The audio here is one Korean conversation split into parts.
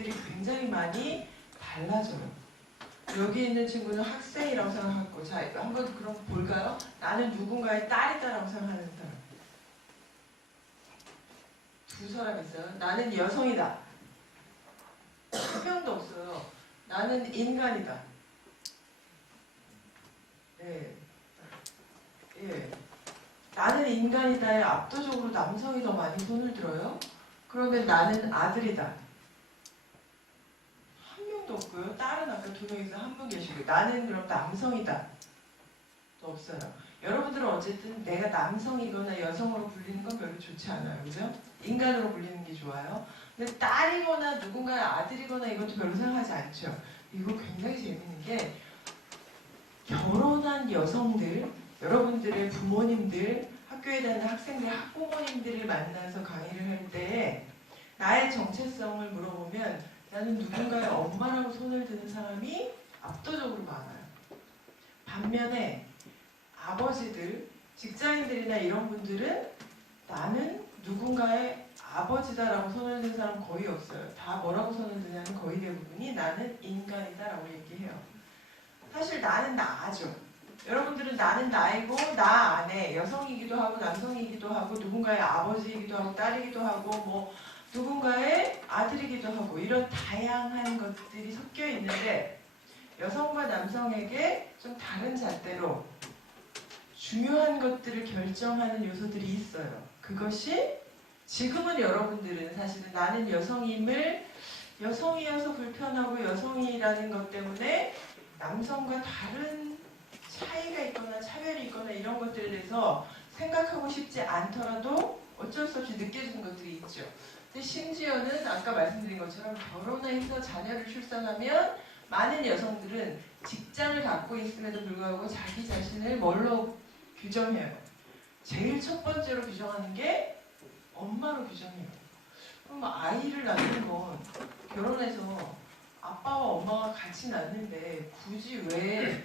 것들이 굉장히 많이 달라져요. 여기 있는 친구는 학생이라고 생각하고, 자, 한번 그럼 볼까요? 나는 누군가의 딸이다라고 생각하는 사람. 두 사람 있어요. 나는 여성이다. 한 명도 없어요. 나는 인간이다. 예. 예. 나는 인간이다에 압도적으로 남성이 더 많이 손을 들어요. 그러면 나는 아들이다. 한 명도 없고요. 딸은 아까 두 명 있어요. 한 분 계시고. 나는 그럼 남성이다. 없어요. 여러분들은 어쨌든 내가 남성이거나 여성으로 불리는 건 별로 좋지 않아요. 그죠? 인간으로 불리는 게 좋아요. 근데 딸이거나 누군가의 아들이거나 이것도 별로 생각하지 않죠. 이거 굉장히 재밌는 게 결혼한 여성들, 여러분들의 부모님들, 학교에 다니는 학생들, 학부모님들을 만나서 강의를 할 때 나의 정체성을 물어보면 나는 누군가의 엄마라고 손을 드는 사람이 압도적으로 많아요. 반면에 아버지들, 직장인들이나 이런 분들은 나는 누군가의 아버지다라고 손을 든 사람 거의 없어요. 다 뭐라고 손을 드냐면 거의 대부분이 나는 인간이다라고 얘기해요. 사실 나는 나죠. 여러분들은 나는 나이고 나 안에 여성이기도 하고 남성이기도 하고 누군가의 아버지이기도 하고 딸이기도 하고 뭐 누군가의 아들이기도 하고 이런 다양한 것들이 섞여 있는데 여성과 남성에게 좀 다른 잣대로 중요한 것들을 결정하는 요소들이 있어요. 그것이 지금은 여러분들은 사실은 나는 여성임을 여성이어서 불편하고 여성이라는 것 때문에 남성과 다른 차이가 있거나 차별이 있거나 이런 것들에 대해서 생각하고 싶지 않더라도 어쩔 수 없이 느껴지는 것들이 있죠. 근데 심지어는 아까 말씀드린 것처럼 결혼해서 자녀를 출산하면 많은 여성들은 직장을 갖고 있음에도 불구하고 자기 자신을 뭘로 규정해요? 제일 첫 번째로 규정하는 게 엄마로 규정해요. 그럼 아이를 낳는 건 결혼해서 아빠와 엄마가 같이 낳는데 굳이 왜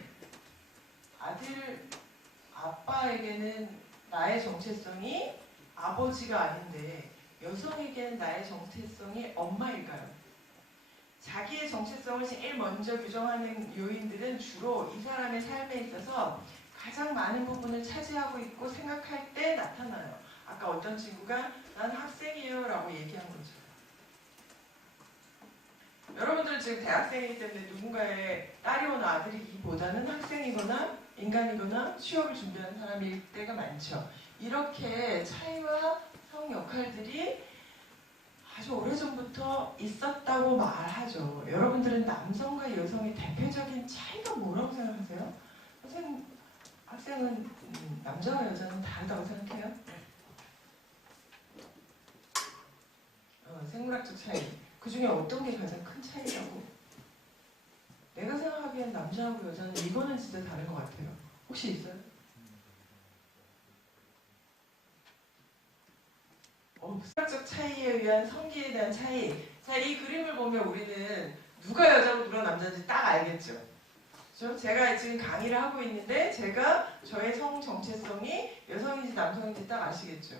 아빠에게는 나의 정체성이 아버지가 아닌데 여성에게는 나의 정체성이 엄마일까요? 자기의 정체성을 제일 먼저 규정하는 요인들은 주로 이 사람의 삶에 있어서 가장 많은 부분을 차지하고 있고 생각할 때 나타나요. 아까 어떤 친구가 난 학생이에요 라고 얘기한 거죠. 여러분들은 지금 대학생이기 때문에 누군가의 딸이거나 아들이기보다는 학생이거나 인간이거나 취업을 준비하는 사람일 때가 많죠. 이렇게 차이와 성 역할들이 아주 오래전부터 있었다고 말하죠. 여러분들은 남성과 여성의 대표적인 차이가 뭐라고 생각하세요? 학생은 남자와 여자는 다르다고 생각해요? 생물학적 차이. 그 중에 어떤 게 가장 큰 차이라고? 내가 생각하기엔 남자하고 여자는 이거는 진짜 다른 것 같아요. 혹시 있어요? 생물학적 차이에 의한 성기에 대한 차이. 자, 이 그림을 보면 우리는 누가 여자고 누가 남자인지 딱 알겠죠? 그렇죠? 제가 지금 강의를 하고 있는데 제가 저의 성 정체성이 여성인지 남성인지 딱 아시겠죠?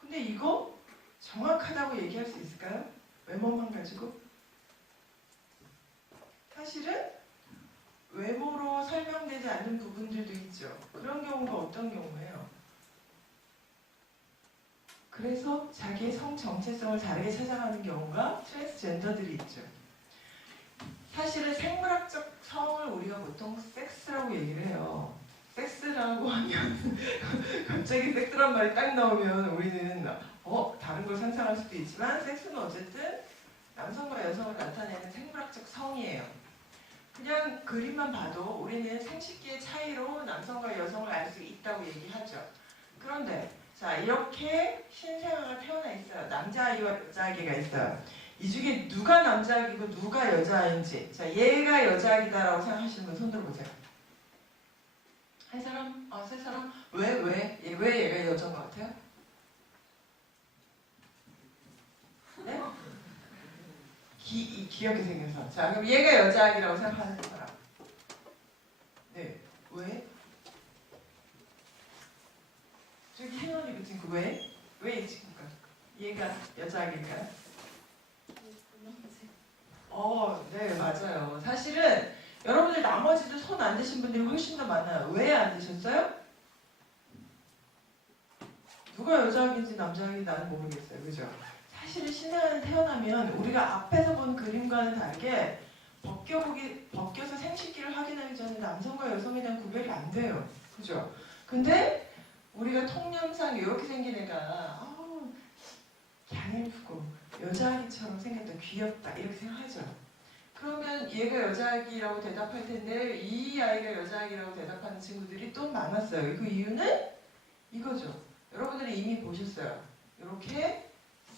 근데 이거 정확하다고 얘기할 수 있을까요? 외모만 가지고? 사실은 외모로 설명되지 않는 부분들도 있죠. 그런 경우가 어떤 경우예요? 그래서 자기의 성 정체성을 다르게 찾아가는 경우가 트랜스젠더들이 있죠. 사실은 생물학적 성을 우리가 보통 섹스라고 얘기를 해요. 섹스라고 하면 갑자기 섹스란 말이 딱 나오면 우리는 다른 걸 상상할 수도 있지만 섹스는 어쨌든 남성과 여성을 나타내는 생물학적 성이에요. 그냥 그림만 봐도 우리는 생식기의 차이로 남성과 여성을 알 수 있다고 얘기하죠. 그런데 자, 이렇게 신생아가 태어나 있어요. 남자아이와 여자아기가 있어요. 이 중에 누가 남자아기고 누가 여자아이인지, 자, 얘가 여자아기다라고 생각하시는 분 손 들어보세요. 한 사람? 세 사람? 왜 얘가 여자인 것 같아요? 네? 귀엽게 생겨서. 자, 그럼 얘가 여자아기라고 생각하는 사람. 네. 왜? 저기 혜연이 그 친구 왜? 왜 이 친구가? 얘가 여자아기일까요? 분홍색. 네, 맞아요. 사실은 여러분들 나머지도 손 안 드신 분들이 훨씬 더 많아요. 왜 안 드셨어요? 누가 여자학인지 남자학인지 나는 모르겠어요. 그죠? 사실은 신생아는 태어나면 우리가 앞에서 본 그림과는 다르게 벗겨서 생식기를 확인하기 전에 남성과 여성에 대한 구별이 안 돼요. 그죠? 근데 우리가 통념상 이렇게 생긴 애가 양 예쁘고 여자아기처럼 생겼다, 귀엽다 이렇게 생각하죠. 그러면 얘가 여자아기라고 대답할 텐데 이 아이가 여자아기라고 대답하는 친구들이 또 많았어요. 그 이유는 이거죠. 여러분들이 이미 보셨어요. 이렇게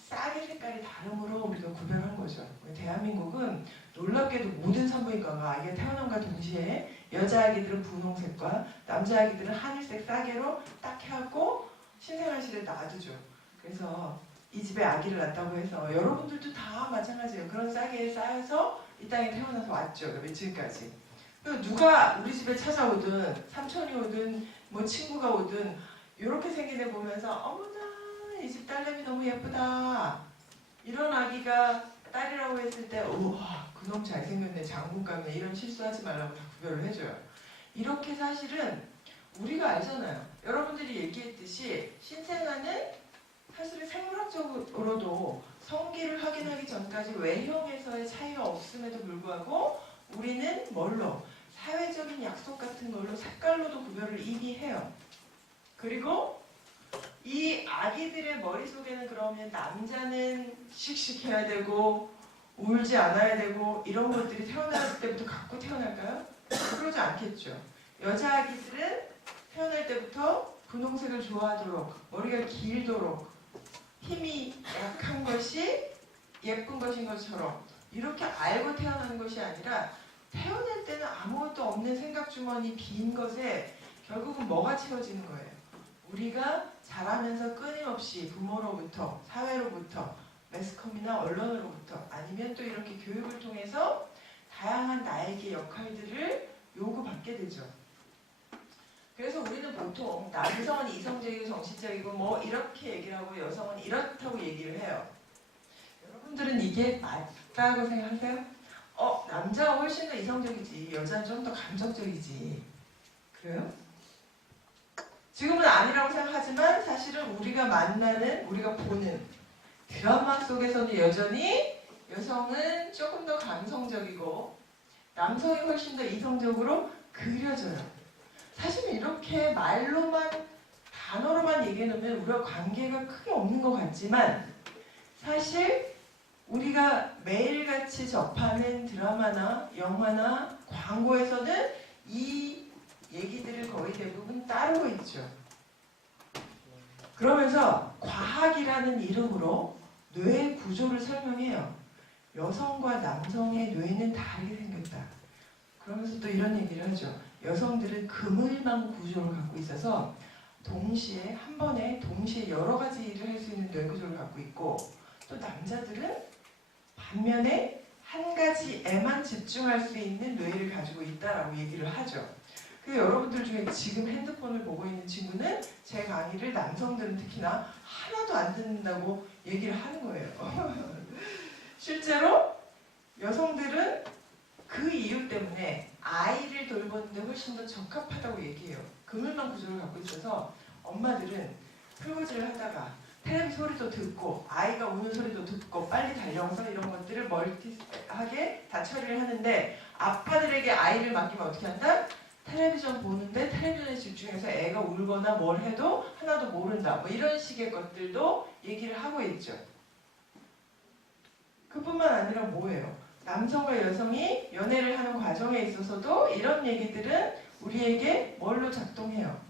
쌀의 색깔이 다름으로 우리가 구별한 거죠. 대한민국은 놀랍게도 모든 산부인과가 아기가 태어남과 동시에 여자아기들은 분홍색과 남자아기들은 하늘색 쌀개로 딱 해갖고 신생아실에 놔두죠. 그래서 이 집에 아기를 낳았다고 해서 여러분들도 다 마찬가지예요. 그런 쌀개에 쌓여서 이 땅에 태어나서 왔죠. 며칠까지. 누가 우리 집에 찾아오든 삼촌이 오든 뭐 친구가 오든 이렇게 생긴 애 보면서 어머나 이 집 딸내미 너무 예쁘다. 이런 아기가 딸이라고 했을 때 우와 그놈 잘생겼네 장군감네 이런 실수하지 말라고 다 구별을 해줘요. 이렇게 사실은 우리가 알잖아요. 여러분들이 얘기했듯이 신생아는 사실은 생물학적으로도 성기를 확인하기 전까지 외형에서의 차이가 없음에도 불구하고 우리는 뭘로? 사회적인 약속 같은 걸로 색깔로도 구별을 이미 해요. 그리고 이 아기들의 머릿속에는 그러면 남자는 씩씩해야 되고 울지 않아야 되고 이런 것들이 태어날 때부터 갖고 태어날까요? 그러지 않겠죠. 여자 아기들은 태어날 때부터 분홍색을 좋아하도록 머리가 길도록 힘이 약한 것이 예쁜 것인 것처럼 이렇게 알고 태어나는 것이 아니라 태어날 때는 아무것도 없는 생각주머니 빈 것에 결국은 뭐가 채워지는 거예요. 우리가 자라면서 끊임없이 부모로부터 사회로부터 매스컴이나 언론으로부터 아니면 또 이렇게 교육을 통해서 다양한 나에게 역할들을 요구받게 되죠. 그래서 우리는 보통 남성은 이성적이고 정신적이고 뭐 이렇게 얘기를 하고 여성은 이렇다고 얘기를 해요. 여러분들은 이게 맞다고 생각하세요? 남자가 훨씬 더 이성적이지 여자는 좀 더 감정적이지 그래요? 지금은 아니라고 생각하지만 사실은 우리가 만나는 우리가 보는 드라마 속에서는 여전히 여성은 조금 더 감성적이고 남성이 훨씬 더 이성적으로 그려져요. 사실은 이렇게 말로만 단어로만 얘기해놓으면 우리가 관계가 크게 없는 것 같지만 사실 우리가 매일같이 접하는 드라마나 영화나 광고에서는 이 얘기들을 거의 대부분 따르고 있죠. 그러면서 과학이라는 이름으로 뇌의 구조를 설명해요. 여성과 남성의 뇌는 다르게 생겼다. 그러면서 또 이런 얘기를 하죠. 여성들은 그물망 구조를 갖고 있어서 한 번에 동시에 여러 가지 일을 할 수 있는 뇌 구조를 갖고 있고 또 남자들은 반면에 한 가지에만 집중할 수 있는 뇌를 가지고 있다라고 얘기를 하죠. 그 여러분들 중에 지금 핸드폰을 보고 있는 친구는 제 강의를 남성들은 특히나 하나도 안 듣는다고 얘기를 하는 거예요. 실제로 여성들은 그 이유 때문에 아이를 돌보는데 훨씬 더 적합하다고 얘기해요. 그물망 구조를 갖고 있어서 엄마들은 설거지를 하다가 텔레비 소리도 듣고 아이가 우는 소리도 듣고 빨리 달려와서 이런 것들을 멀티하게 다 처리를 하는데 아빠들에게 아이를 맡기면 어떻게 한다? 텔레비전 보는데 텔레비전에 집중해서 애가 울거나 뭘 해도 하나도 모른다. 뭐 이런 식의 것들도 얘기를 하고 있죠. 그뿐만 아니라 뭐예요? 남성과 여성이 연애를 하는 과정에 있어서도 이런 얘기들은 우리에게 뭘로 작동해요?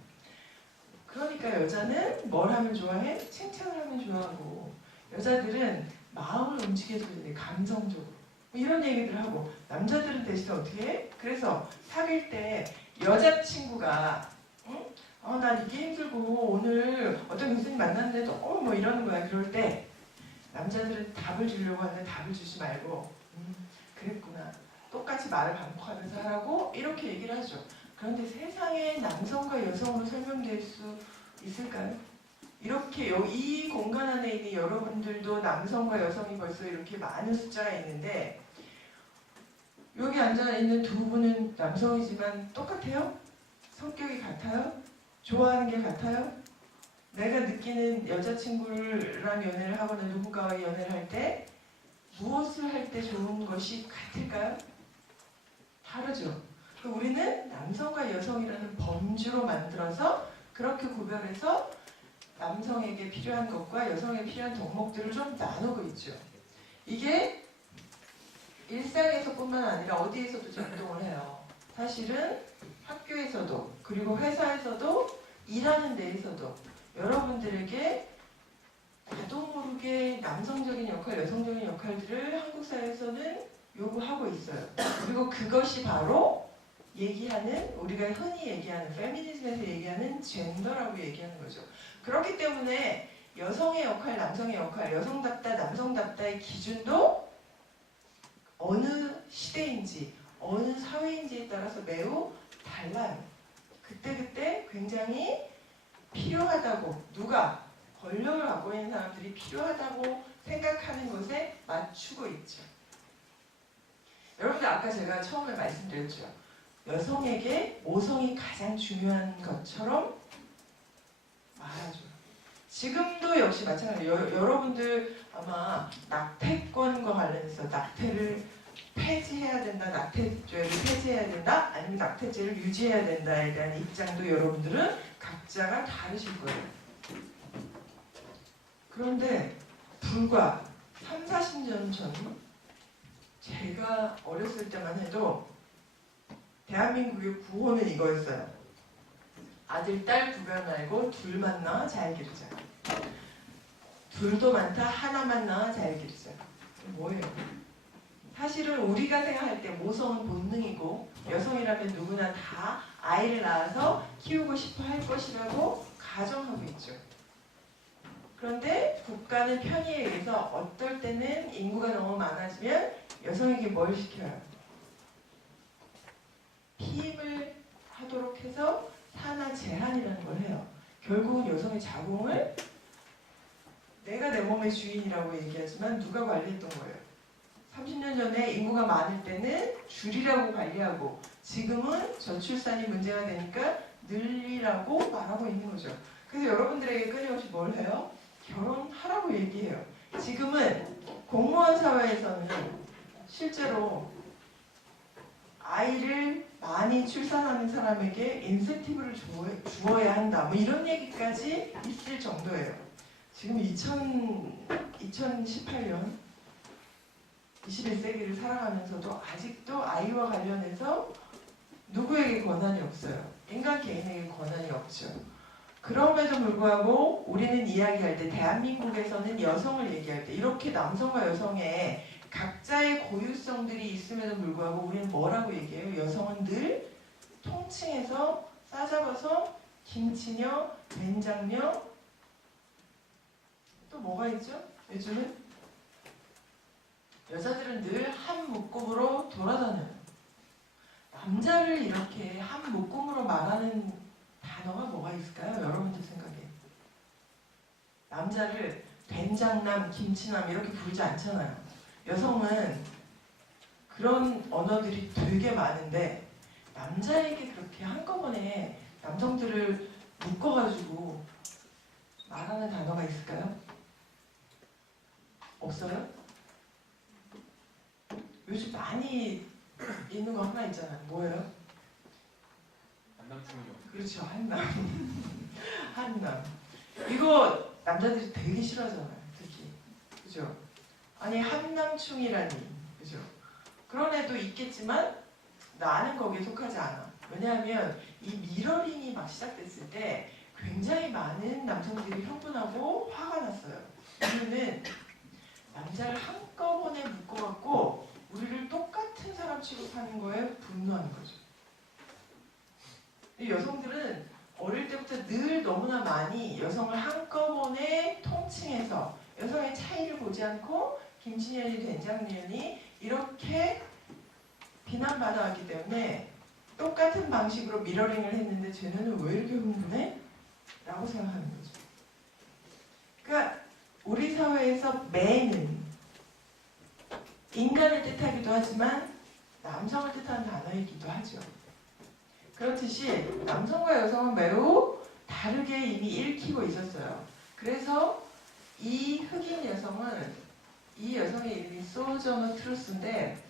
그러니까 여자는 뭘 하면 좋아해? 칭찬을 하면 좋아하고 여자들은 마음을 움직여줘야 돼. 감성적으로. 뭐 이런 얘기들 하고 남자들은 대신 어떻게 해? 그래서 사귈 때 여자친구가 응? 난 이게 힘들고 오늘 어떤 교수님 만났는데 너무 뭐 이러는 거야. 그럴 때 남자들은 답을 주려고 하는데 답을 주지 말고 그랬구나. 똑같이 말을 반복하면서 하라고 이렇게 얘기를 하죠. 그런데 세상에 남성과 여성으로 설명될 수 있을까요? 이렇게 이 공간 안에 있는 여러분들도 남성과 여성이 벌써 이렇게 많은 숫자가 있는데 여기 앉아 있는 두 분은 남성이지만 똑같아요? 성격이 같아요? 좋아하는 게 같아요? 내가 느끼는 여자친구랑 연애를 하거나 누군가와 연애를 할 때 무엇을 할 때 좋은 것이 같을까요? 다르죠. 우리는 남성과 여성이라는 범주로 만들어서 그렇게 구별해서 남성에게 필요한 것과 여성에게 필요한 덕목들을 좀 나누고 있죠. 이게 일상에서뿐만 아니라 어디에서도 작동을 해요. 사실은 학교에서도 그리고 회사에서도 일하는 데에서도 여러분들에게 나도 모르게 남성적인 역할, 여성적인 역할들을 한국 사회에서는 요구하고 있어요. 그리고 그것이 바로 얘기하는 우리가 흔히 얘기하는 페미니즘에서 얘기하는 젠더라고 얘기하는 거죠. 그렇기 때문에 여성의 역할, 남성의 역할, 여성답다, 남성답다의 기준도 어느 시대인지 어느 사회인지에 따라서 매우 달라요. 그때그때 굉장히 필요하다고 누가 권력을 갖고 있는 사람들이 필요하다고 생각하는 것에 맞추고 있죠. 여러분들 아까 제가 처음에 말씀드렸죠. 여성에게 모성이 가장 중요한 것처럼 말하죠. 지금도 역시 마찬가지예요. 여러분들 아마 낙태권과 관련해서 낙태를 폐지해야 된다, 낙태죄를 폐지해야 된다, 아니면 낙태죄를 유지해야 된다에 대한 입장도 여러분들은 각자가 다르실 거예요. 그런데 불과 3, 40년 전 제가 어렸을 때만 해도 대한민국의 구호는 이거였어요. 아들, 딸 구별 말고 둘만 낳아 잘 기르자. 둘도 많다, 하나만 낳아 잘 기르자. 뭐예요? 사실은 우리가 생각할 때 모성은 본능이고 여성이라면 누구나 다 아이를 낳아서 키우고 싶어 할 것이라고 가정하고 있죠. 그런데 국가는 편의에 의해서 어떨 때는 인구가 너무 많아지면 여성에게 뭘 시켜요? 피임을 하도록 해서 산하 제한이라는 걸 해요. 결국은 여성의 자궁을 내가 내 몸의 주인이라고 얘기하지만 누가 관리했던 거예요? 30년 전에 인구가 많을 때는 줄이라고 관리하고 지금은 저출산이 문제가 되니까 늘리라고 말하고 있는 거죠. 그래서 여러분들에게 끊임없이 뭘 해요? 결혼하라고 얘기해요. 지금은 공무원 사회에서는 실제로 아이를 많이 출산하는 사람에게 인센티브를 주어야 한다. 뭐 이런 얘기까지 있을 정도예요. 지금 2018년 21세기를 살아가면서도 아직도 아이와 관련해서 누구에게 권한이 없어요. 인간 개인에게 권한이 없죠. 그럼에도 불구하고 우리는 이야기할 때 대한민국에서는 여성을 얘기할 때 이렇게 남성과 여성의 각자의 고유성들이 있음에도 불구하고 우리는 뭐라고 얘기해요? 여성은 늘 통칭해서 싸잡아서 김치녀, 된장녀 또 뭐가 있죠? 요즘은 여자들은 늘 한 묶음으로 돌아다녀요. 남자를 이렇게 한 묶음으로 말하는 단어가 뭐가 있을까요? 여러분들 생각에. 남자를 된장남, 김치남 이렇게 부르지 않잖아요. 여성은 그런 언어들이 되게 많은데 남자에게 그렇게 한꺼번에 남성들을 묶어가지고 말하는 단어가 있을까요? 없어요? 요즘 많이 있는 거 하나 있잖아요. 뭐예요? 한남충이요. 그렇죠. 한남. 한남. 이거 남자들이 되게 싫어하잖아요. 특히. 그죠? 아니 한남충이라니. 그죠? 그런 애도 있겠지만 나는 거기에 속하지 않아. 왜냐하면 이 미러링이 막 시작됐을 때 굉장히 많은 남성들이 흥분하고 화가 났어요. 이유는 남자를 한꺼번에 묶어갖고 우리를 똑같은 사람 취급하는 거에 분노하는 거죠. 여성들은 어릴 때부터 늘 너무나 많이 여성을 한꺼번에 통칭해서 여성의 차이를 보지 않고 김치년이 된장년이 이렇게 비난받아왔기 때문에 똑같은 방식으로 미러링을 했는데 쟤네는 왜 이렇게 흥분해? 라고 생각하는 거죠. 그러니까 우리 사회에서 매는 인간을 뜻하기도 하지만 남성을 뜻하는 단어이기도 하죠. 그렇듯이 남성과 여성은 매우 다르게 이미 읽히고 있었어요. 그래서 이 흑인 여성은 이 여성의 이름이 소저너 트루스인데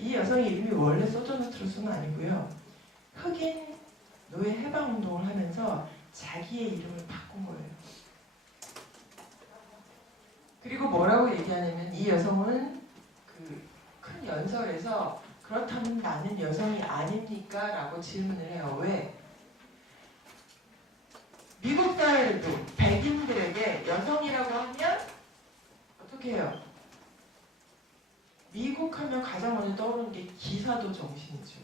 이 여성의 이름이 원래 소저너 트루스는 아니고요. 흑인 노예 해방 운동을 하면서 자기의 이름을 바꾼 거예요. 그리고 뭐라고 얘기하냐면 이 여성은 그 큰 연설에서 그렇다면 나는 여성이 아닙니까? 라고 질문을 해요. 왜? 미국 사회에도 백인들에게 여성이라고 하면 어떻게 해요? 미국 하면 가장 먼저 떠오르는 게 기사도 정신이죠.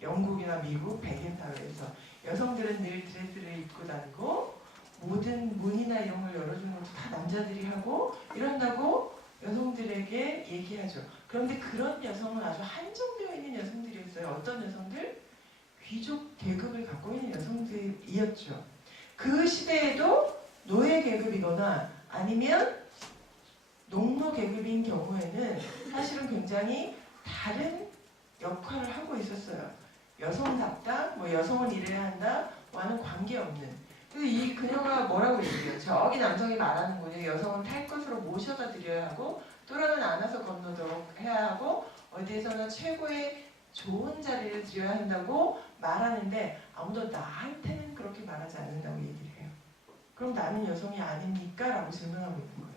영국이나 미국 백인 사회에서 여성들은 늘 드레스를 입고 다니고 모든 문이나 이런 걸 열어주는 것도 다 남자들이 하고 이런다고 여성들에게 얘기하죠. 그런데 그런 여성은 아주 한정되어 있는 여성들이었어요. 어떤 여성들? 귀족 계급을 갖고 있는 여성들이었죠. 그 시대에도 노예 계급이거나 아니면 농노 계급인 경우에는 사실은 굉장히 다른 역할을 하고 있었어요. 여성답다, 뭐 여성은 이래야 한다와는 관계없는. 그래서 이 그녀가 뭐라고 얘기해요? 저기 남성이 말하는군요. 여성은 탈 것으로 모셔다 드려야 하고 또라는 안아서 건너도록 해야 하고 어디에서나 최고의 좋은 자리를 드려야 한다고 말하는데 아무도 나한테는 그렇게 말하지 않는다고 얘기를 해요. 그럼 나는 여성이 아닙니까? 라고 질문하고 있는 거예요.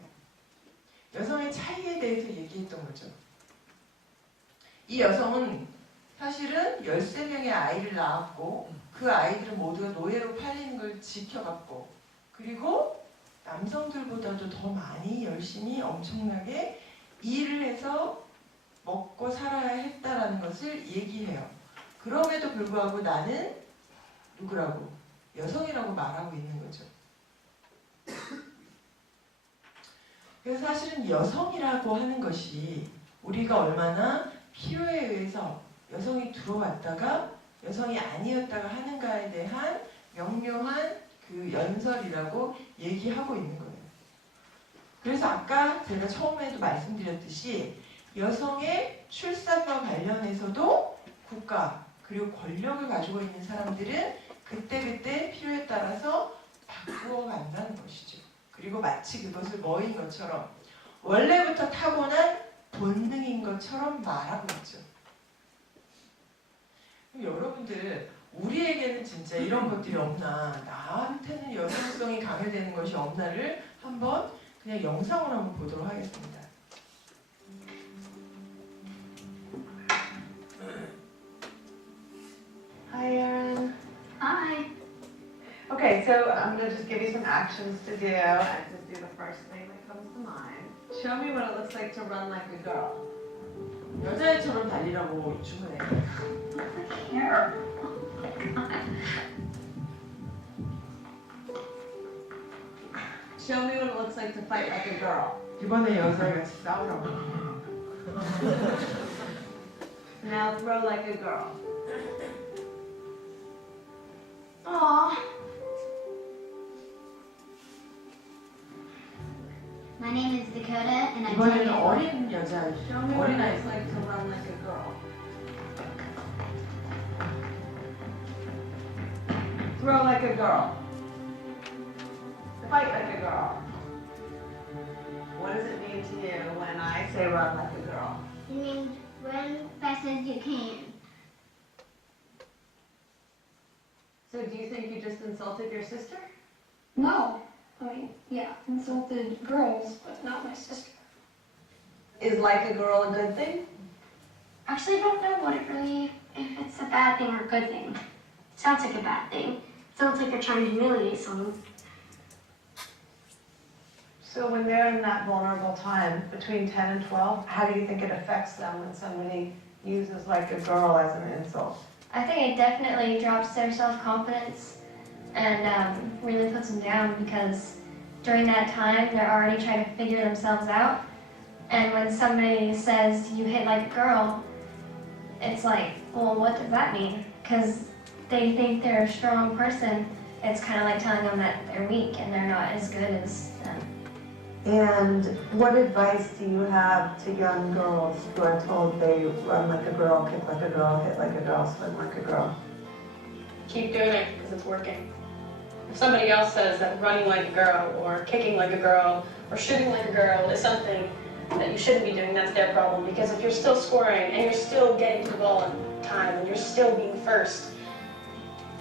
여성의 차이에 대해서 얘기했던 거죠. 이 여성은 사실은 13명의 아이를 낳았고 그 아이들은 모두가 노예로 팔리는 걸 지켜봤고 그리고 남성들보다도 더 많이 열심히 엄청나게 일을 해서 먹고 살아야 했다라는 것을 얘기해요. 그럼에도 불구하고 나는 누구라고? 여성이라고 말하고 있는 거죠. 그래서 사실은 여성이라고 하는 것이 우리가 얼마나 필요에 의해서 여성이 들어왔다가 여성이 아니었다가 하는가에 대한 명료한 그 연설이라고 얘기하고 있는 거예요. 그래서 아까 제가 처음에도 말씀드렸듯이 여성의 출산과 관련해서도 국가 그리고 권력을 가지고 있는 사람들은 그때그때 필요에 따라서 바꾸어 간다는 것이죠. 그리고 마치 그것을 뭐인 것처럼 원래부터 타고난 본능인 것처럼 말하고 있죠. 여러분들 우리에게는 진짜 이런 것들이 없나 나한테는 여성성이 강요되는 것이 없나를 한번 그냥 영상으로 한번 보도록 하겠습니다. Hi, Erin. Hi. Okay, so I'm going to just give you some actions to do, and just do the first thing that comes to mind. Show me what it looks like to run like a girl. 여자애처럼 달리라고 주문해. Here. Show me what it looks like to fight like a girl. 이번에 여자애같이 싸우라고. Now throw like a girl. Aw. My name is Dakota, and I'm 10 이번에는 years old. 어린 여자. Show me what it looks like to run like a girl. Throw like a girl. Fight like a girl. What does it mean to you when I say run like a girl? It means run fast as you can. So do you think you just insulted your sister? No. I mean, yeah, insulted girls, but not my sister. Is like a girl a good thing? Actually, I don't know what it really, if it's a bad thing or a good thing. It sounds like a bad thing. It sounds like you're trying to humiliate someone. So when they're in that vulnerable time between 10 and 12, how do you think it affects them when somebody uses like a girl as an insult? I think it definitely drops their self-confidence and really puts them down because during that time, they're already trying to figure themselves out. And when somebody says you hit like a girl, it's like, well, what does that mean? Because they think they're a strong person. It's kind of like telling them that they're weak and they're not as good as them. And what advice do you have to young girls who are told they run like a girl, kick like a girl, hit like a girl, swim like a girl? Keep doing it because it's working. If somebody else says that running like a girl or kicking like a girl or shooting like a girl is something that you shouldn't be doing, that's their problem. Because if you're still scoring and you're still getting to the ball in time and you're still being first,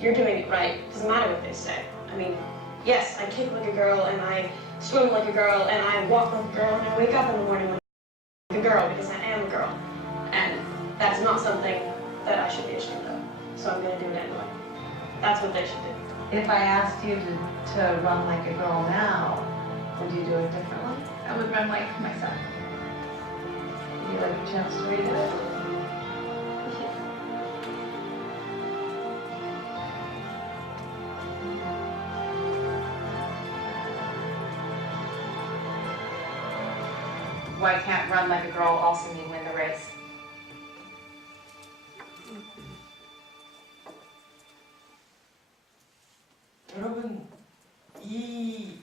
you're doing it right. It doesn't matter what they say. I mean, yes, I kick like a girl and I swim like a girl and I walk like a girl and I wake up in the morning like a girl because I am a girl. And that's not something that I should be ashamed of. So I'm going to do it anyway. That's what they should do. If I asked you to run like a girl now, would you do it differently? I would run like myself. Would you like a chance to read it? Why can't run like a girl also mean win the race? 여러분, 이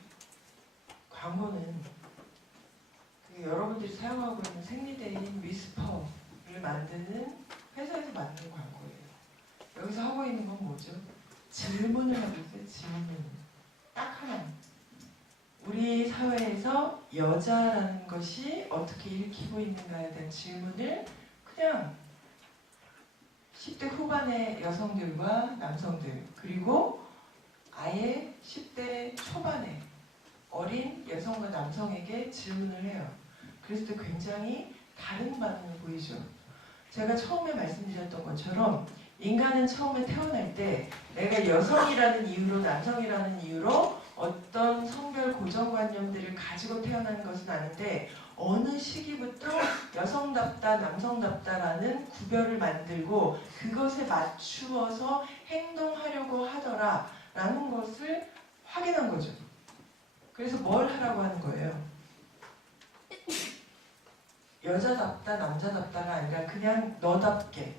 광고는 여러분들이 사용하고 있는 생리대인 위스퍼를 만드는 회사에서 만든 광고예요. 여기서 하고 있는 건 뭐죠? 질문을 하고 있어요. 질문. 딱 하나. 우리 사회에서 여자라는 것이 어떻게 일으키고 있는가에 대한 질문을 그냥 10대 후반의 여성들과 남성들, 그리고 아예 10대 초반의 어린 여성과 남성에게 질문을 해요. 그랬을 때 굉장히 다른 반응을 보이죠. 제가 처음에 말씀드렸던 것처럼 인간은 처음에 태어날 때 내가 여성이라는 이유로 남성이라는 이유로 어떤 성별 고정관념들을 가지고 태어난 것은 아닌데 어느 시기부터 여성답다 남성답다라는 구별을 만들고 그것에 맞추어서 행동하려고 하더라 라는 것을 확인한 거죠. 그래서 뭘 하라고 하는 거예요? 여자답다 남자답다가 아니라 그냥 너답게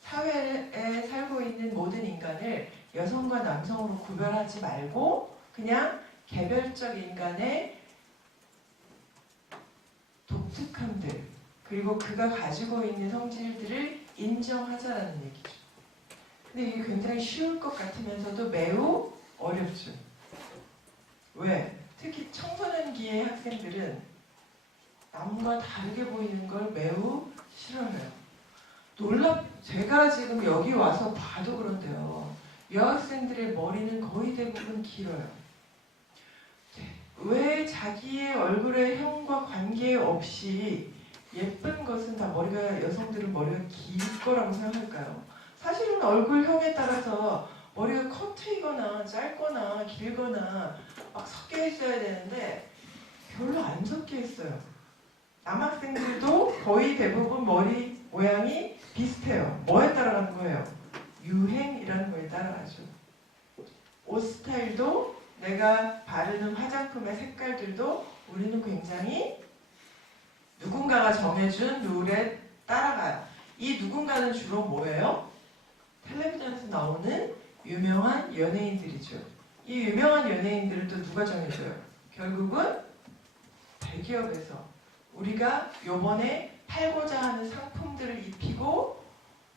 사회에 살고 있는 모든 인간을 여성과 남성으로 구별하지 말고 그냥 개별적 인간의 독특함들 그리고 그가 가지고 있는 성질들을 인정하자라는 얘기죠. 근데 이게 굉장히 쉬울 것 같으면서도 매우 어렵죠. 왜? 특히 청소년기의 학생들은 남과 다르게 보이는 걸 매우 싫어해요. 제가 지금 여기 와서 봐도 그런데요. 여학생들의 머리는 거의 대부분 길어요. 왜 자기의 얼굴의 형과 관계없이 예쁜 것은 다 여성들은 머리가 길 거라고 생각할까요? 사실은 얼굴형에 따라서 머리가 커트이거나 짧거나 길거나 막 섞여 있어야 되는데 별로 안 섞여 있어요. 남학생들도 거의 대부분 머리 모양이 비슷해요. 뭐에 따라가는 거예요? 유행이라는 거에 따라가죠. 옷 스타일도 내가 바르는 화장품의 색깔들도 우리는 굉장히 누군가가 정해준 룰에 따라가요. 이 누군가는 주로 뭐예요? 텔레비전에서 나오는 유명한 연예인들이죠. 이 유명한 연예인들을 또 누가 정해줘요? 결국은 대기업에서 우리가 요번에 팔고자 하는 상품들을 입히고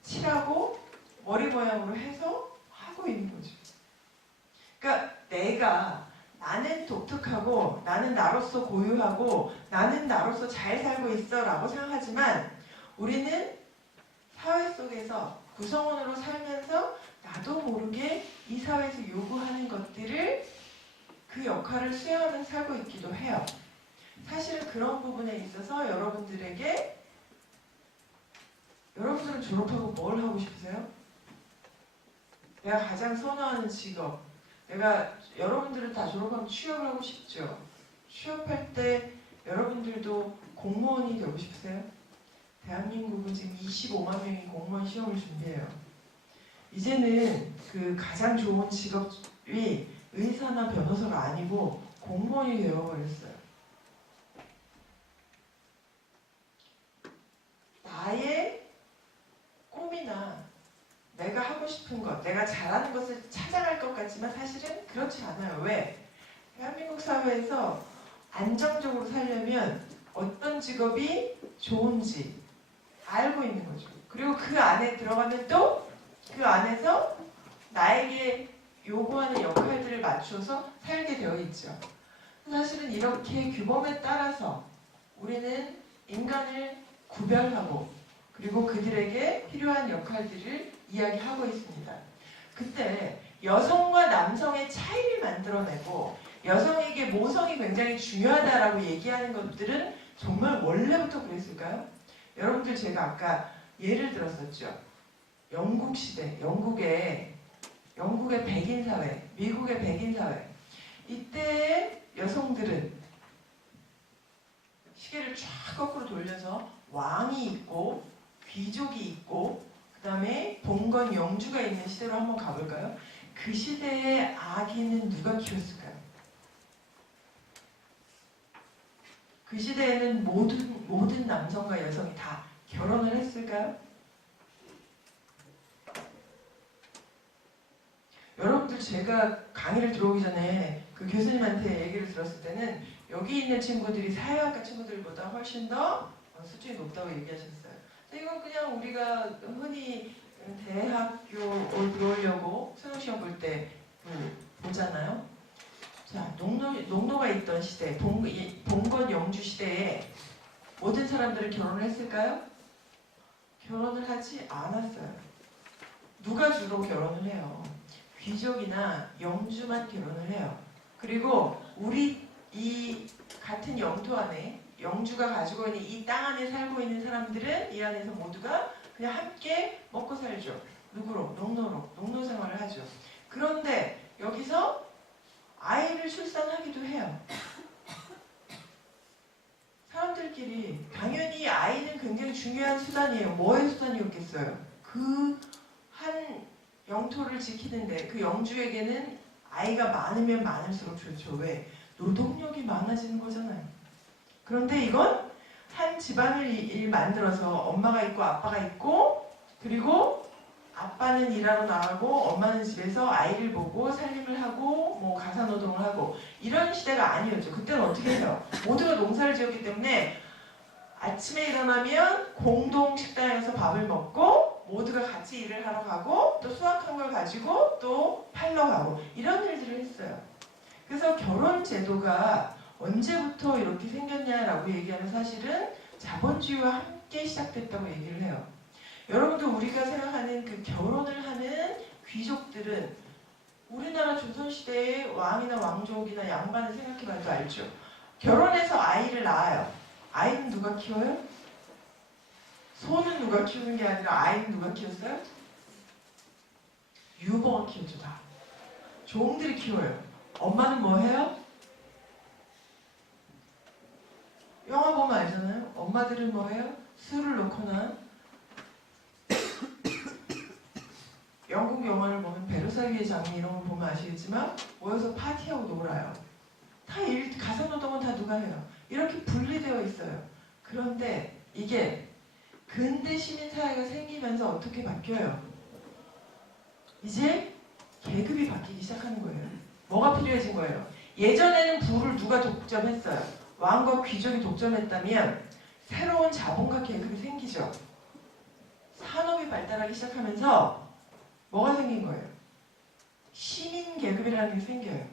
칠하고 머리 모양으로 해서 하고 있는 거죠. 그러니까 나는 독특하고 나는 나로서 고유하고 나는 나로서 잘 살고 있어 라고 생각하지만 우리는 사회 속에서 구성원으로 살면서 나도 모르게 이 사회에서 요구하는 것들을 그 역할을 수행하면서 살고 있기도 해요. 사실은 그런 부분에 있어서 여러분들은 졸업하고 뭘 하고 싶으세요? 내가 가장 선호하는 직업, 여러분들은 다 졸업하면 취업을 하고 싶죠. 취업할 때 여러분들도 공무원이 되고 싶으세요? 대한민국은 지금 25만 명이 공무원 시험을 준비해요. 이제는 그 가장 좋은 직업이 의사나 변호사가 아니고 공무원이 되어버렸어요. 나의 꿈이나 내가 하고 싶은 것, 내가 잘하는 것을 찾아갈 것 같지만 사실은 그렇지 않아요. 왜? 대한민국 사회에서 안정적으로 살려면 어떤 직업이 좋은지 알고 있는 거죠. 그리고 그 안에 들어가면 또 그 안에서 나에게 요구하는 역할들을 맞춰서 살게 되어 있죠. 사실은 이렇게 규범에 따라서 우리는 인간을 구별하고 그리고 그들에게 필요한 역할들을 이야기하고 있습니다. 그때 여성과 남성의 차이를 만들어내고 여성에게 모성이 굉장히 중요하다라고 얘기하는 것들은 정말 원래부터 그랬을까요? 여러분들 제가 아까 예를 들었었죠. 영국 시대, 영국의 백인 사회, 미국의 백인 사회. 이때의 여성들은 시계를 쫙 거꾸로 돌려서 왕이 있고 귀족이 있고 그 다음에 봉건 영주가 있는 시대로 한번 가볼까요? 그 시대의 아기는 누가 키웠을까요? 그 시대에는 모든 남성과 여성이 다 결혼을 했을까요? 여러분들 제가 강의를 들어오기 전에 그 교수님한테 얘기를 들었을 때는 여기 있는 친구들이 사회학과 친구들보다 훨씬 더 수준이 높다고 얘기하셨어요. 이건 그냥 우리가 흔히 대학교 들어오려고 수능시험 볼 때 보잖아요. 자, 농노가 있던 시대, 봉건 영주 시대에 모든 사람들이 결혼을 했을까요? 결혼을 하지 않았어요. 누가 주로 결혼을 해요? 귀족이나 영주만 결혼을 해요. 그리고 우리 이 같은 영토 안에 영주가 가지고 있는 이 땅 안에 살고 있는 사람들은 이 안에서 모두가 그냥 함께 먹고 살죠. 누구로? 농노 생활을 하죠. 그런데 여기서 아이를 출산하기도 해요. 사람들끼리 당연히 아이는 굉장히 중요한 수단이에요. 뭐의 수단이었겠어요? 그 한 영토를 지키는데 그 영주에게는 아이가 많으면 많을수록 좋죠. 왜? 노동력이 많아지는 거잖아요. 그런데 이건 한 집안을 만들어서 엄마가 있고 아빠가 있고 그리고 아빠는 일하러 나가고 엄마는 집에서 아이를 보고 살림을 하고 뭐 가사노동을 하고 이런 시대가 아니었죠. 그때는 어떻게 해요? 모두가 농사를 지었기 때문에 아침에 일어나면 공동 식당에 가서 밥을 먹고 모두가 같이 일을 하러 가고 또 수확한 걸 가지고 또 팔러 가고 이런 일들을 했어요. 그래서 결혼 제도가 언제부터 이렇게 생겼냐라고 얘기하면 사실은 자본주의와 함께 시작됐다고 얘기를 해요. 여러분들 우리가 생각하는 그 결혼을 하는 귀족들은 우리나라 조선시대의 왕이나 왕족이나 양반을 생각해봐도 알죠. 결혼해서 아이를 낳아요. 아이는 누가 키워요? 소는 누가 키우는 게 아니라 아이는 누가 키웠어요? 유모가 키웠죠. 다. 종들이 키워요. 엄마는 뭐 해요? 영화 보면 알잖아요. 엄마들은 뭐 해요? 술을 놓거나 영국 영화를 보면 베르사유의 장미 이런 거 보면 아시겠지만 모여서 파티하고 놀아요. 다 가사노동은 다 누가 해요? 이렇게 분리되어 있어요. 그런데 이게 근대 시민사회가 생기면서 어떻게 바뀌어요? 이제 계급이 바뀌기 시작하는 거예요. 뭐가 필요해진 거예요? 예전에는 부를 누가 독점했어요? 왕과 귀족이 독점했다면 새로운 자본가 계급이 생기죠. 산업이 발달하기 시작하면서 뭐가 생긴 거예요? 시민 계급이라는 게 생겨요.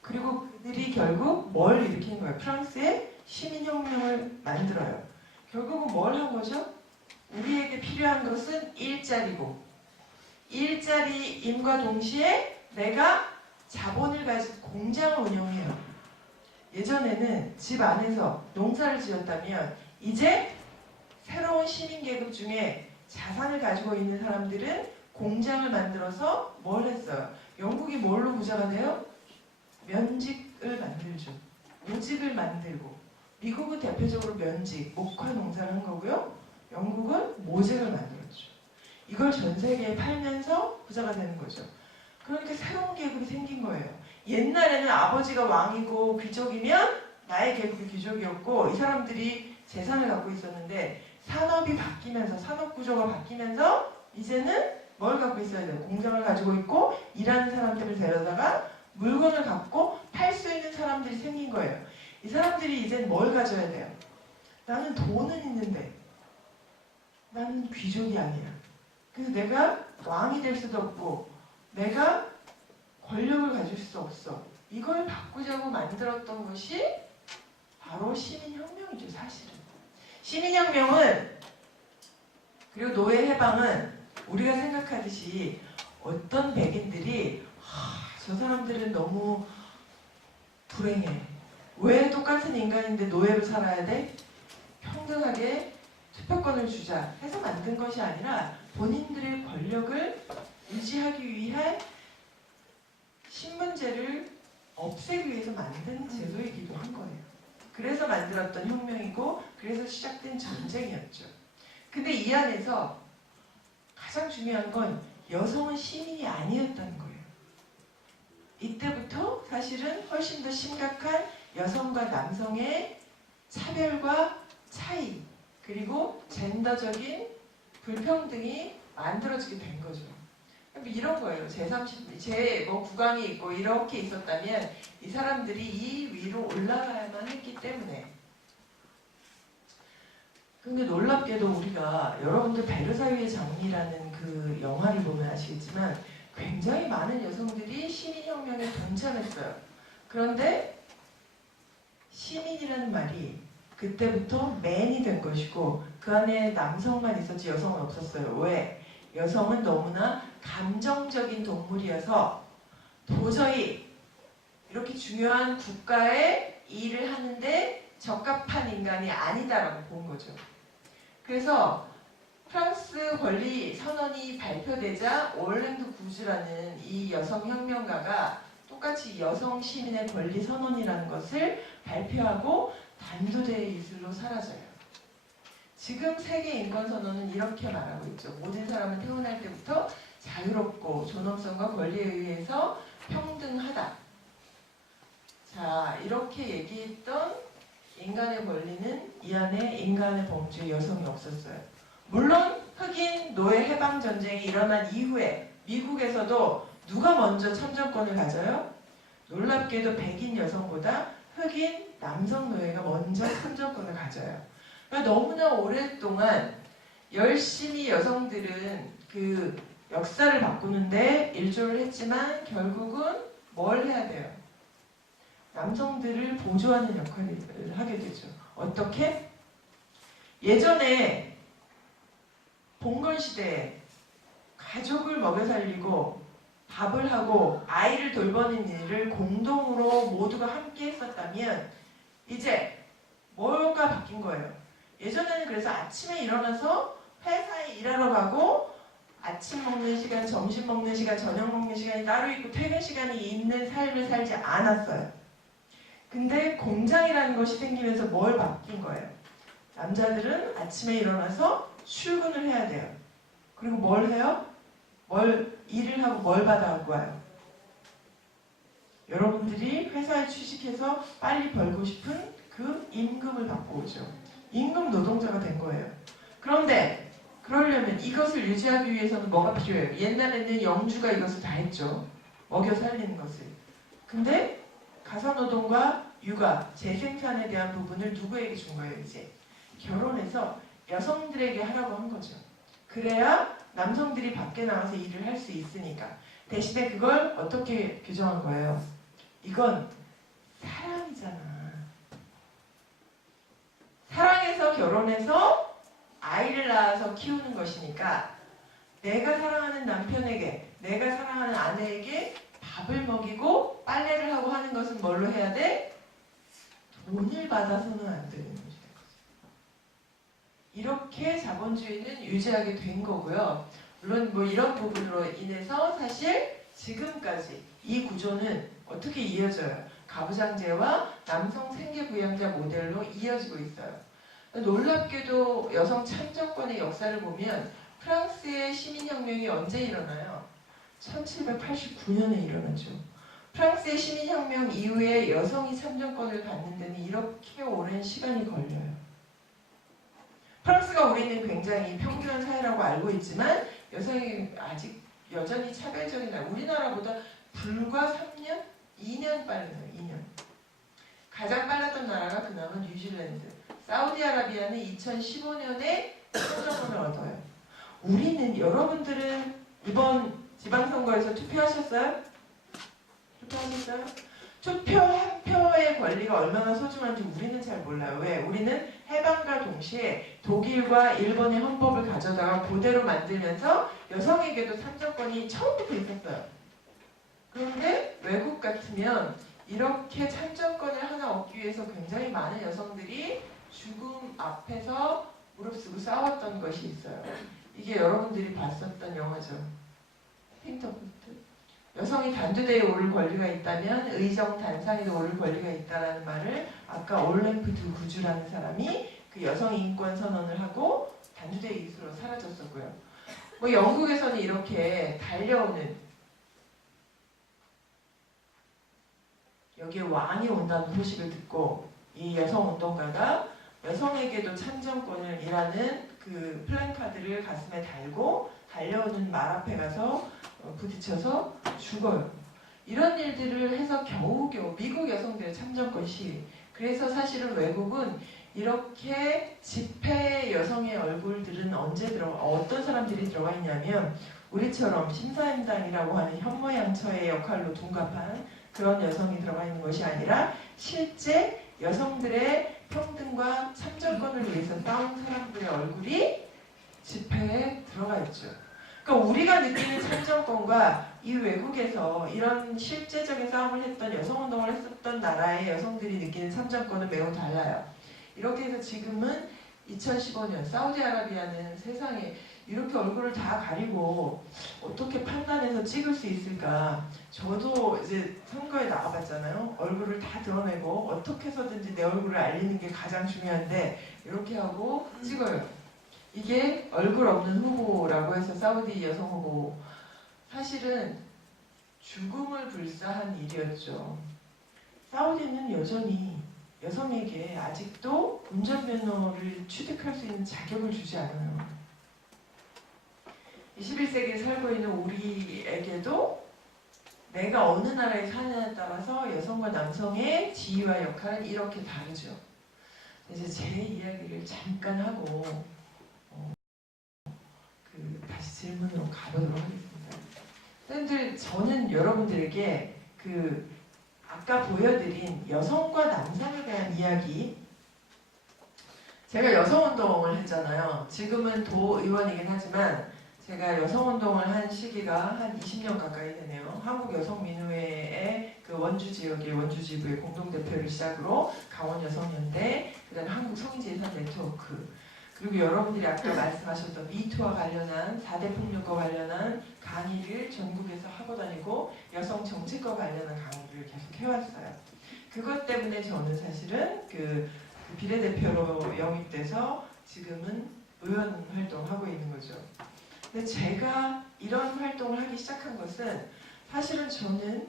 그리고 그들이 결국 뭘 일으킨 거예요? 프랑스의 시민혁명을 만들어요. 결국은 뭘 한 거죠? 우리에게 필요한 것은 일자리고 일자리임과 동시에 내가 자본을 가진 공장을 운영해요. 예전에는 집 안에서 농사를 지었다면 이제 새로운 시민 계급 중에 자산을 가지고 있는 사람들은 공장을 만들어서 뭘 했어요? 영국이 뭘로 부자가 돼요? 면직을 만들죠. 모직을 만들고 미국은 대표적으로 면직, 목화 농사를 한 거고요. 영국은 모직을 만들었죠. 이걸 전 세계에 팔면서 부자가 되는 거죠. 그러니까 새로운 계급이 생긴 거예요. 옛날에는 아버지가 왕이고 귀족이면 나의 계급이 귀족이었고 이 사람들이 재산을 갖고 있었는데 산업이 바뀌면서 산업구조가 바뀌면서 이제는 뭘 갖고 있어야 돼요? 공장을 가지고 있고 일하는 사람들을 데려다가 물건을 갖고 팔 수 있는 사람들이 생긴 거예요. 이 사람들이 이제 뭘 가져야 돼요? 나는 돈은 있는데 나는 귀족이 아니야. 그래서 내가 왕이 될 수도 없고 내가 권력을 가질 수 없어. 이걸 바꾸자고 만들었던 것이 바로 시민혁명이죠, 사실은. 시민혁명은 그리고 노예 해방은 우리가 생각하듯이 어떤 백인들이 저 사람들은 너무 불행해. 왜 똑같은 인간인데 노예로 살아야 돼? 평등하게 투표권을 주자 해서 만든 것이 아니라 본인들의 권력을 유지하기 위한 신분제를 없애기 위해서 만든 제도이기도 한 거예요. 그래서 만들었던 혁명이고 그래서 시작된 전쟁이었죠. 근데 이 안에서 가장 중요한 건 여성은 시민이 아니었다는 거예요. 이때부터 사실은 훨씬 더 심각한 여성과 남성의 차별과 차이 그리고 젠더적인 불평등이 만들어지게 된 거죠. 이런 거예요. 제30제 국왕이 있고 이렇게 있었다면 이 사람들이 이 위로 올라가야만 했기 때문에. 근데 놀랍게도 우리가 여러분들 베르사유의 장미라는 그 영화를 보면 아시겠지만 굉장히 많은 여성들이 시민혁명에 동참했어요. 그런데 시민이라는 말이 그때부터 맨이 된 것이고 그 안에 남성만 있었지 여성은 없었어요. 왜? 여성은 너무나 감정적인 동물이어서 도저히 이렇게 중요한 국가의 일을 하는데 적합한 인간이 아니다라고 본 거죠. 그래서 프랑스 권리 선언이 발표되자 올랭드 구즈라는 이 여성 혁명가가 똑같이 여성 시민의 권리 선언이라는 것을 발표하고 단도대의 이슬로 사라져요. 지금 세계 인권 선언은 이렇게 말하고 있죠. 모든 사람은 태어날 때부터 자유롭고 존엄성과 권리에 의해서 평등하다. 자, 이렇게 얘기했던 인간의 권리는 이 안에 인간의 범주에 여성이 없었어요. 물론 흑인 노예 해방 전쟁이 일어난 이후에 미국에서도 누가 먼저 참정권을 가져요? 놀랍게도 백인 여성보다 흑인 남성 노예가 먼저 참정권을 가져요. 그러니까 너무나 오랫동안 열심히 여성들은 그 역사를 바꾸는데 일조를 했지만 결국은 뭘 해야 돼요? 남성들을 보조하는 역할을 하게 되죠. 어떻게? 예전에 봉건 시대에 가족을 먹여 살리고 밥을 하고 아이를 돌보는 일을 공동으로 모두가 함께 했었다면 이제 뭐가 바뀐 거예요? 예전에는 그래서 아침에 일어나서 회사에 일하러 가고 아침 먹는 시간, 점심 먹는 시간, 저녁 먹는 시간이 따로 있고 퇴근 시간이 있는 삶을 살지 않았어요. 근데 공장이라는 것이 생기면서 뭘 바뀐 거예요? 남자들은 아침에 일어나서 출근을 해야 돼요. 그리고 뭘 해요? 일을 하고 뭘 받아오고 와요? 여러분들이 회사에 취직해서 빨리 벌고 싶은 그 임금을 받고 오죠. 임금 노동자가 된 거예요. 그런데 그러려면 이것을 유지하기 위해서는 뭐가 필요해요? 옛날에는 영주가 이것을 다 했죠. 먹여 살리는 것을. 근데 가사노동과 육아, 재생산에 대한 부분을 누구에게 준 거예요, 이제? 결혼해서 여성들에게 하라고 한 거죠. 그래야 남성들이 밖에 나가서 일을 할 수 있으니까. 대신에 그걸 어떻게 규정한 거예요? 이건 사랑이잖아. 사랑해서 결혼해서 아이를 낳아서 키우는 것이니까 내가 사랑하는 남편에게, 내가 사랑하는 아내에게 밥을 먹이고 빨래를 하고 하는 것은 뭘로 해야 돼? 돈을 받아서는 안 되는 것이에요. 이렇게 자본주의는 유지하게 된 거고요. 물론 뭐 이런 부분으로 인해서 사실 지금까지 이 구조는 어떻게 이어져요? 가부장제와 남성 생계부양자 모델로 이어지고 있어요. 놀랍게도 여성 참정권의 역사를 보면 프랑스의 시민혁명이 언제 일어나요? 1789년에 일어나죠. 프랑스의 시민혁명 이후에 여성이 참정권을 갖는 데는 이렇게 오랜 시간이 걸려요. 프랑스가 우리는 굉장히 평등한 사회라고 알고 있지만 여성이 아직 여전히 차별적인 나라, 우리나라보다 불과 3년? 2년 빨라요. 2년. 가장 빨랐던 나라 뉴질랜드, 사우디아라비아는 2015년에 참정권을 얻어요. 우리는 여러분들은 이번 지방선거에서 투표하셨어요? 투표하셨어요? 투표 한 표의 권리가 얼마나 소중한지 우리는 잘 몰라요. 왜? 우리는 해방과 동시에 독일과 일본의 헌법을 가져다가 그대로 만들면서 여성에게도 참정권이 처음부터 있었어요. 그런데 외국 같으면 이렇게 참정권을 하나 얻기 위해서 굉장히 많은 여성들이 죽음 앞에서 무릅쓰고 싸웠던 것이 있어요. 이게 여러분들이 봤었던 영화죠. 핑터포트. 여성이 단두대에 오를 권리가 있다면 의정 단상에도 오를 권리가 있다라는 말을 아까 올랭프 구주라는 사람이 그 여성 인권 선언을 하고 단두대 이수로 사라졌었고요. 뭐 영국에서는 이렇게 달려오는 여기에 왕이 온다는 소식을 듣고 이 여성 운동가가 여성에게도 참정권을 이라는 그 플랜카드를 가슴에 달고 달려오는 말 앞에 가서 부딪혀서 죽어요. 이런 일들을 해서 겨우겨우 미국 여성들의 참정권 시위. 그래서 사실은 외국은 이렇게 집회에 여성의 얼굴들은 어떤 사람들이 들어가 있냐면 우리처럼 심사임당이라고 하는 현모양처의 역할로 둔갑한 그런 여성이 들어가 있는 것이 아니라 실제 여성들의 평등과 참정권을 위해서 싸운 사람들의 얼굴이 집회에 들어가 있죠. 그러니까 우리가 느끼는 참정권과 이 외국에서 이런 실제적인 싸움을 했던 여성운동을 했었던 나라의 여성들이 느끼는 참정권은 매우 달라요. 이렇게 해서 지금은 2015년 사우디아라비아는 세상에 이렇게 얼굴을 다 가리고 어떻게 판단해서 찍을 수 있을까? 저도 이제 선거에 나가봤잖아요. 얼굴을 다 드러내고 어떻게 해서든지 내 얼굴을 알리는 게 가장 중요한데 이렇게 하고 찍어요. 이게 얼굴 없는 후보라고 해서 사우디 여성 후보. 사실은 죽음을 불사한 일이었죠. 사우디는 여전히 여성에게 아직도 운전면허를 취득할 수 있는 자격을 주지 않아요. 21세기에 살고 있는 우리에게도 내가 어느 나라에 사느냐에 따라서 여성과 남성의 지위와 역할은 이렇게 다르죠. 이제 제 이야기를 잠깐 하고 다시 질문으로 가보도록 하겠습니다. 선생님들, 저는 여러분들에게 아까 보여드린 여성과 남성에 대한 이야기, 제가 여성운동을 했잖아요. 지금은 도의원이긴 하지만 제가 여성운동을 한 시기가 한 20년 가까이 되네요. 한국여성민우회의 그 원주지역의 원주지부의 공동대표를 시작으로 강원여성연대, 그 다음에 한국성인재산 네트워크, 그리고 여러분들이 아까 말씀하셨던 미투와 관련한 4대 폭력과 관련한 강의를 전국에서 하고 다니고 여성 정책과 관련한 강의를 계속 해왔어요. 그것 때문에 저는 사실은 그 비례대표로 영입돼서 지금은 의원 활동하고 있는 거죠. 근데 제가 이런 활동을 하기 시작한 것은 사실은 저는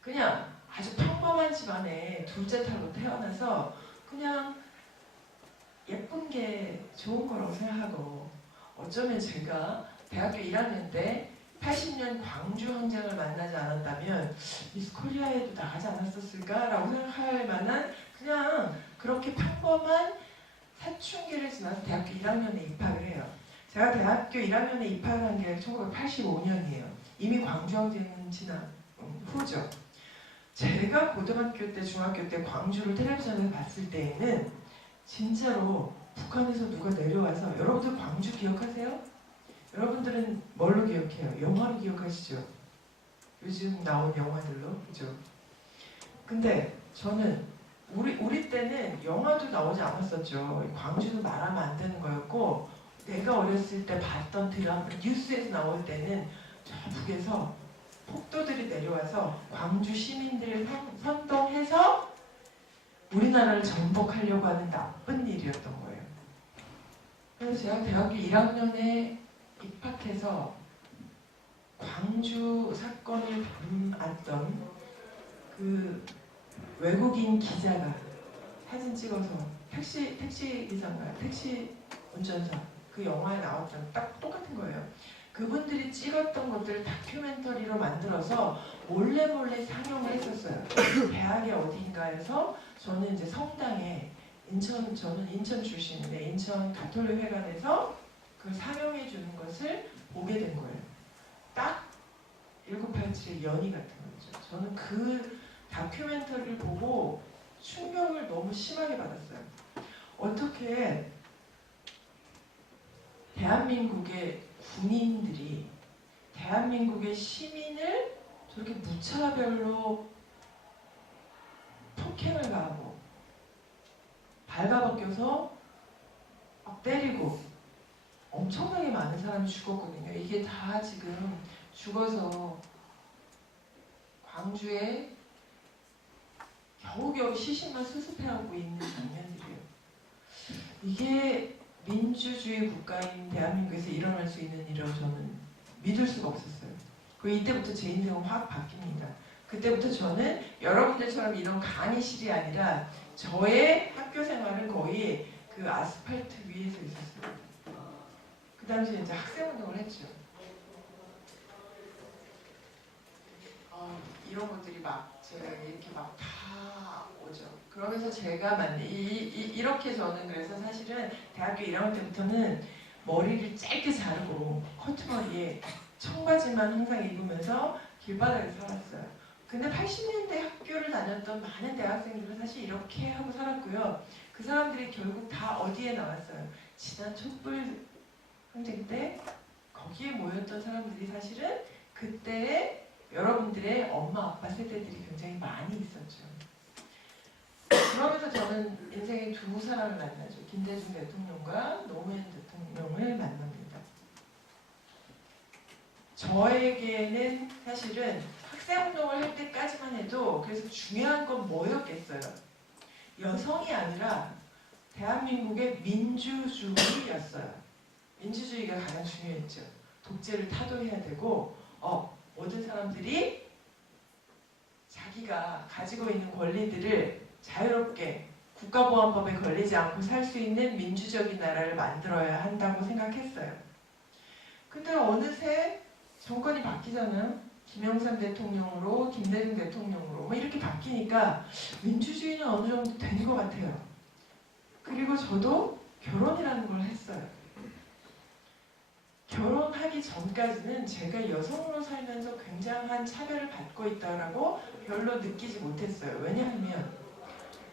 그냥 아주 평범한 집안에 둘째 딸로 태어나서 그냥 예쁜 게 좋은 거라고 생각하고, 어쩌면 제가 대학교 1학년 때 80년 광주 항쟁을 만나지 않았다면 미스 코리아에도 나가지 않았었을까라고 생각할 만한 그냥 그렇게 평범한 사춘기를 지나서 대학교 1학년에 입학을 해요. 제가 대학교 1학년에 입학을 한 게 1985년이에요. 이미 광주 항쟁은 지난 후죠. 제가 고등학교 때, 중학교 때 광주를 텔레비전에서 봤을 때에는 진짜로 북한에서 누가 내려와서, 여러분들 광주 기억하세요? 여러분들은 뭘로 기억해요? 영화로 기억하시죠? 요즘 나온 영화들로, 그죠? 근데 저는 우리 때는 영화도 나오지 않았었죠. 광주도 말하면 안 되는 거였고, 내가 어렸을 때 봤던 드라마, 뉴스에서 나올 때는 저 북에서 폭도들이 내려와서 광주 시민들을 선동해서 우리나라를 정복하려고 하는 나쁜 일이었던 거예요. 그래서 제가 대학교 1학년에 입학해서 광주 사건을 담았던 그 외국인 기자가 사진 찍어서 택시 기사인가요? 택시 운전사, 그 영화에 나왔던 딱 똑같은 거예요. 그분들이 찍었던 것들을 다큐멘터리로 만들어서 몰래 상영을 했었어요. 대학의 어딘가에서 저는 이제 성당에 저는 인천 출신인데 인천 가톨릭 회관에서 그걸 상영해 주는 것을 보게 된 거예요. 딱 1987의 연희 같은 거죠. 저는 그 다큐멘터리를 보고 충격을 너무 심하게 받았어요. 어떻게 대한민국의 군인들이 대한민국의 시민을 저렇게 무차별로 폭행을 가하고 발가벗겨서 막 때리고 엄청나게 많은 사람이 죽었거든요. 이게 다 지금 죽어서 광주에 겨우겨우 시신만 수습해하고 있는 장면들이에요. 이게 민주주의 국가인 대한민국에서 일어날 수 있는 일이라고 저는 믿을 수가 없었어요. 이때부터 제 인생은 확 바뀝니다. 그때부터 저는 여러분들처럼 이런 강의실이 아니라 저의 학교 생활은 거의 그 아스팔트 위에서 있었어요. 그 당시에 이제 학생운동을 했죠. 이런 것들이 막 제가 이렇게 막 다 오죠. 그러면서 제가 이렇게 저는 그래서 사실은 대학교 1학년 때부터는 머리를 짧게 자르고 커트머리에 청바지만 항상 입으면서 길바닥에서 살았어요. 근데 80년대 학교를 다녔던 많은 대학생들은 사실 이렇게 하고 살았고요. 그 사람들이 결국 다 어디에 나왔어요? 지난 촛불 항쟁 때 거기에 모였던 사람들이 사실은 그때 여러분들의 엄마 아빠 세대들이 굉장히 많이 있었죠. 그러면서 저는 인생의 두 사람을 만나죠. 김대중 대통령과 노무현 대통령을 만납니다. 저에게는 사실은 학생운동을 할 때까지만 해도 그래서 중요한 건 뭐였겠어요? 여성이 아니라 대한민국의 민주주의였어요. 민주주의가 가장 중요했죠. 독재를 타도해야 되고 모든 사람들이 자기가 가지고 있는 권리들을 자유롭게 국가보안법에 걸리지 않고 살 수 있는 민주적인 나라를 만들어야 한다고 생각했어요. 근데 어느새 정권이 바뀌잖아요. 김영삼 대통령으로 김대중 대통령으로 뭐 이렇게 바뀌니까 민주주의는 어느 정도 된 것 같아요. 그리고 저도 결혼이라는 걸 했어요. 결혼하기 전까지는 제가 여성으로 살면서 굉장한 차별을 받고 있다라고 별로 느끼지 못했어요. 왜냐하면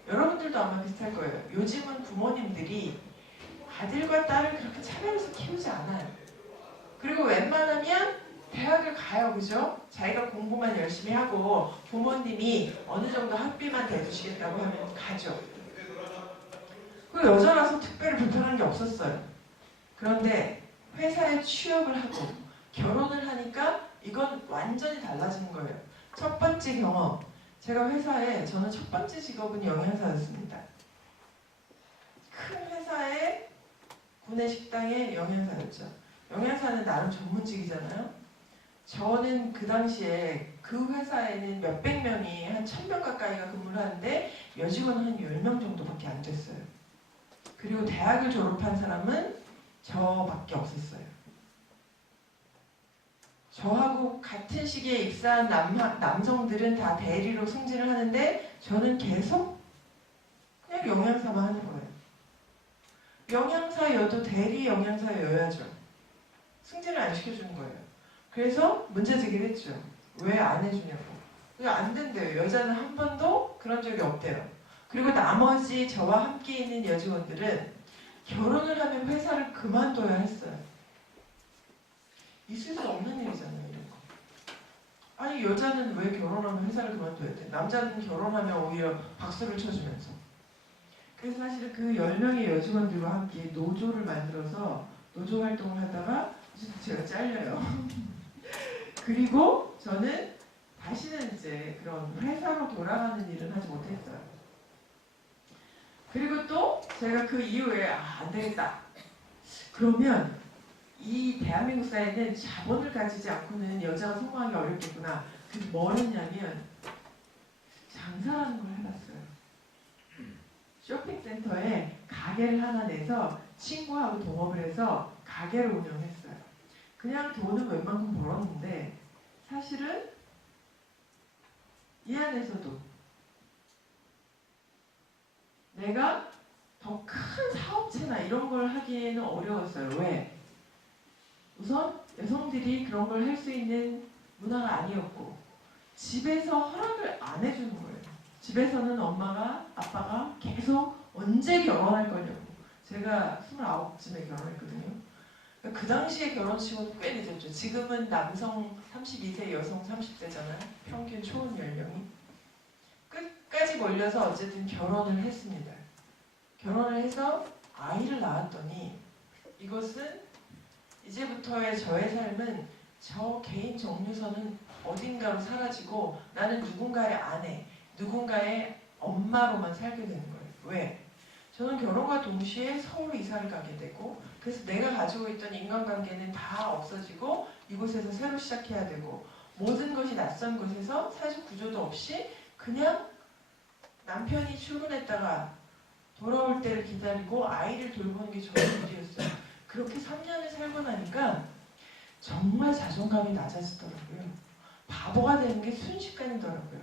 여러분들도 아마 비슷할 거예요. 요즘은 부모님들이 아들과 딸을 그렇게 차별해서 키우지 않아요. 그리고 웬만하면 대학을 가요, 그죠? 자기가 공부만 열심히 하고 부모님이 어느 정도 학비만 대주시겠다고 하면 가죠. 그리고 여자라서 특별히 불편한 게 없었어요. 그런데 회사에 취업을 하고 결혼을 하니까 이건 완전히 달라지는 거예요. 첫 번째 경험. 제가 회사에 저는 첫 번째 직업은 영양사였습니다. 큰 회사의 구내식당의 영양사였죠. 영양사는 나름 전문직이잖아요. 저는 그 당시에 그 회사에는 몇백 명이 한 1000명 가까이가 근무를 하는데 여직원은 한 10명 정도밖에 안 됐어요. 그리고 대학을 졸업한 사람은 저밖에 없었어요. 저하고 같은 시기에 입사한 남성들은 다 대리로 승진을 하는데 저는 계속 그냥 영양사만 하는 거예요. 영양사여도 대리 영양사여야죠. 승진을 안 시켜주는 거예요. 그래서 문제 제기를 했죠. 왜 안 해주냐고. 왜 안 된대요. 여자는 한 번도 그런 적이 없대요. 그리고 나머지 저와 함께 있는 여직원들은 결혼을 하면 회사를 그만둬야 했어요. 있을 수 없는 일이잖아요, 이런 거. 아니, 여자는 왜 결혼하면 회사를 그만둬야 돼? 남자는 결혼하면 오히려 박수를 쳐주면서. 그래서 사실 그 10명의 여직원들과 함께 노조를 만들어서 노조 활동을 하다가 제가 잘려요. 그리고 저는 다시는 이제 그런 회사로 돌아가는 일은 하지 못했어요. 그리고 또 제가 그 이후에 안 되겠다. 그러면 이 대한민국 사회는 자본을 가지지 않고는 여자가 성공하기 어렵겠구나. 그래서 뭘 했냐면 장사라는 걸 해봤어요. 쇼핑센터에 가게를 하나 내서 친구하고 동업을 해서 가게를 운영했어요. 그냥 돈은 웬만큼 벌었는데 사실은 이 안에서도 내가 더 큰 사업체나 이런 걸 하기에는 어려웠어요. 왜? 우선 여성들이 그런 걸 할 수 있는 문화가 아니었고 집에서 허락을 안 해주는 거예요. 집에서는 엄마가 아빠가 계속 언제 결혼할 거냐고. 제가 29쯤에 결혼했거든요. 그 당시에 결혼치고는 꽤 늦었죠. 지금은 남성 32세, 여성 30세잖아요. 평균 초혼 연령이. 끝까지 몰려서 어쨌든 결혼을 했습니다. 결혼을 해서 아이를 낳았더니 이것은 이제부터의 저의 삶은 저 개인 정류소는 어딘가로 사라지고 나는 누군가의 아내, 누군가의 엄마로만 살게 되는 거예요. 왜? 저는 결혼과 동시에 서울로 이사를 가게 되고 그래서 내가 가지고 있던 인간관계는 다 없어지고 이곳에서 새로 시작해야 되고 모든 것이 낯선 곳에서 사회적 구조도 없이 그냥 남편이 출근했다가 돌아올 때를 기다리고 아이를 돌보는 게 저의 일이었어요. 그렇게 3년을 살고 나니까 정말 자존감이 낮아지더라고요. 바보가 되는 게 순식간이더라고요.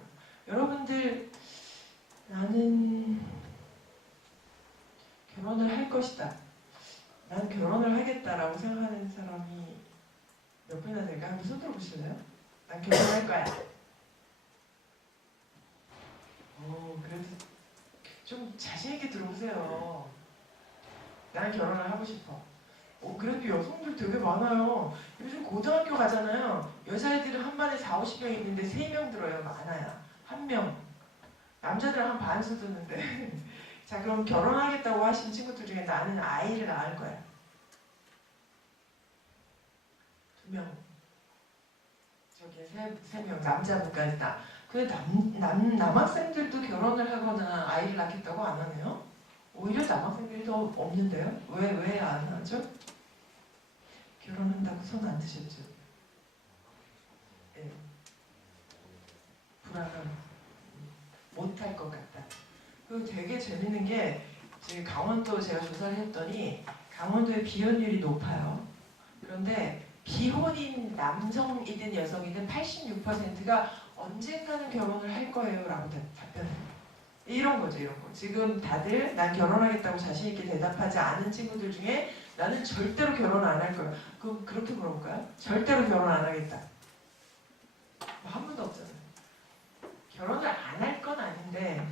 여러분들, 나는 결혼을 할 것이다. 난 결혼을 하겠다라고 생각하는 사람이 몇 분이나 될까요? 한번 손 들어보실래요? 난 결혼할 거야. 그래서 좀 자신있게 들어보세요. 난 결혼을 하고 싶어. 그래도 여성들 되게 많아요. 요즘 고등학교 가잖아요. 여자애들은 한 반에 4, 50명 있는데 3명 들어요. 많아야. 1명. 남자들은 한 반수 듣는데. 자, 그럼 결혼하겠다고 하신 친구들 중에 나는 아이를 낳을 거야. 2명. 저기 3명. 남자분까지 다. 근데 남학생들도 결혼을 하거나 아이를 낳겠다고 안 하네요? 오히려 남학생들이 더 없는데요? 왜 안 하죠? 결혼한다고 손 안 드셨죠? 예. 불안함. 못할 것 같다. 그리고 되게 재밌는 게 지금 강원도 제가 조사를 했더니 강원도의 비혼율이 높아요. 그런데 비혼인 남성이든 여성이든 86%가 언젠가는 결혼을 할 거예요 라고 답변해요. 이런 거죠, 이런 거. 지금 다들 난 결혼하겠다고 자신있게 대답하지 않은 친구들 중에 나는 절대로 결혼 안 할 거야. 그럼 그렇게 물어볼까요? 절대로 결혼 안 하겠다. 한 분도 없잖아요. 결혼을 안 할 건 아닌데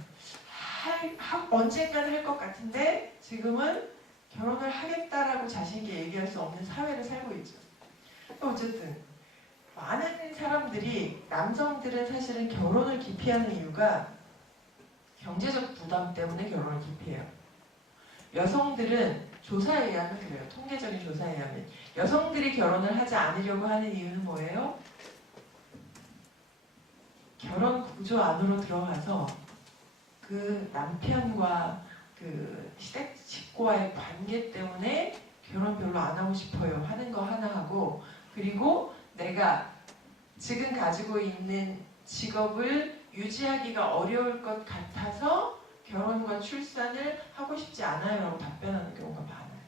언젠가는 할 것 같은데 지금은 결혼을 하겠다라고 자신있게 얘기할 수 없는 사회를 살고 있죠. 어쨌든 많은 사람들이 남성들은 사실은 결혼을 기피하는 이유가 경제적 부담 때문에 결혼을 기피해요. 여성들은 조사에 의하면 그래요. 통계적인 조사에 의하면 여성들이 결혼을 하지 않으려고 하는 이유는 뭐예요? 결혼 구조 안으로 들어가서 그 남편과 그 시댁 식구와의 관계 때문에 결혼 별로 안 하고 싶어요 하는 거 하나 하고 그리고 내가 지금 가지고 있는 직업을 유지하기가 어려울 것 같아서 결혼과 출산을 하고 싶지 않아요 라고 답변하는 경우가 많아요.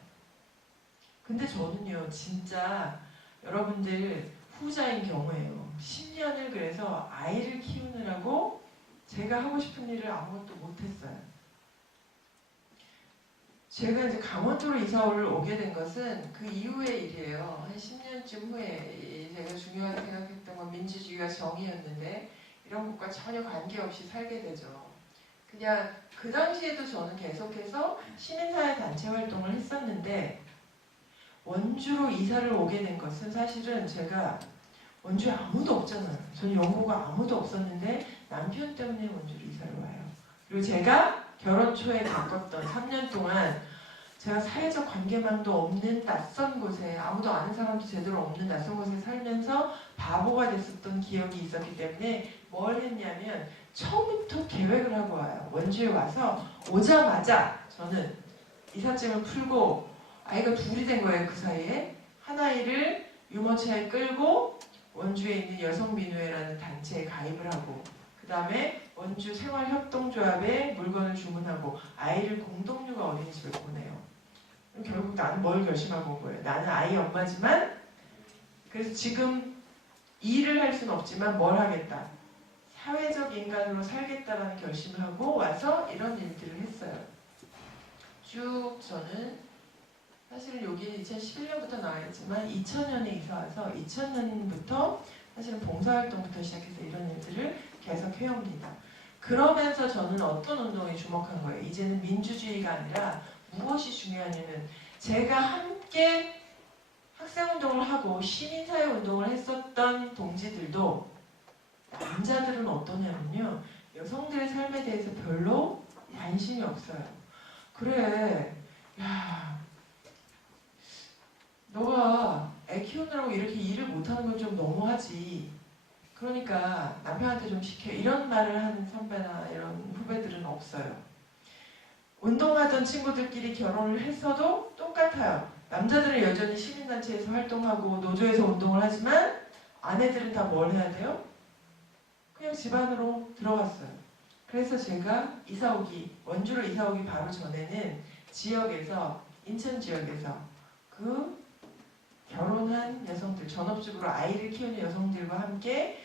근데 저는요 진짜 여러분들 후자인 경우에요. 10년을 그래서 아이를 키우느라고 제가 하고 싶은 일을 아무것도 못했어요. 제가 이제 강원도로 이사를 오게 된 것은 그 이후의 일이에요. 한 10년쯤 후에 제가 중요하게 생각했던 건 민주주의와 정의였는데 이런 것과 전혀 관계없이 살게 되죠. 그냥 그 당시에도 저는 계속해서 시민사회 단체 활동을 했었는데 원주로 이사를 오게 된 것은 사실은 제가 원주에 아무도 없잖아요. 저는 연고가 아무도 없었는데 남편 때문에 원주로 이사를 와요. 그리고 제가 결혼 초에 겪었던 3년 동안 제가 사회적 관계망도 없는 낯선 곳에 아무도 아는 사람도 제대로 없는 낯선 곳에 살면서 바보가 됐었던 기억이 있었기 때문에 뭘 했냐면 처음부터 계획을 하고 와요. 원주에 와서 오자마자 저는 이삿짐을 풀고 아이가 둘이 된 거예요. 그 사이에 한 아이를 유모차에 끌고 원주에 있는 여성민우회라는 단체에 가입을 하고 그 다음에 원주 생활협동조합에 물건을 주문하고 아이를 공동육아 어린이집에 보내요. 결국 나는 뭘 결심하고 온 거예요. 나는 아이 엄마지만 그래서 지금 일을 할 수는 없지만 뭘 하겠다. 사회적 인간으로 살겠다라는 결심을 하고 와서 이런 일들을 했어요. 쭉 저는 사실은 여기 2011년부터 나와 있지만 2000년에 이사 와서 2000년부터 사실은 봉사활동부터 시작해서 이런 일들을 계속 해옵니다. 그러면서 저는 어떤 운동에 주목한 거예요. 이제는 민주주의가 아니라 무엇이 중요하냐면 제가 함께 학생운동을 하고 시민사회운동을 했었던 동지들도 남자들은 어떠냐면요. 여성들의 삶에 대해서 별로 관심이 없어요. 그래, 야, 너가 애 키우느라고 이렇게 일을 못하는 건 좀 너무하지. 그러니까 남편한테 좀 시켜. 이런 말을 하는 선배나 이런 후배들은 없어요. 운동하던 친구들끼리 결혼을 했어도 똑같아요. 남자들은 여전히 시민단체에서 활동하고 노조에서 운동을 하지만 아내들은 다 뭘 해야 돼요? 그냥 집 안으로 들어갔어요. 그래서 제가 원주로 이사 오기 바로 전에는 지역에서, 인천 지역에서 그 결혼한 여성들, 전업주부로 아이를 키우는 여성들과 함께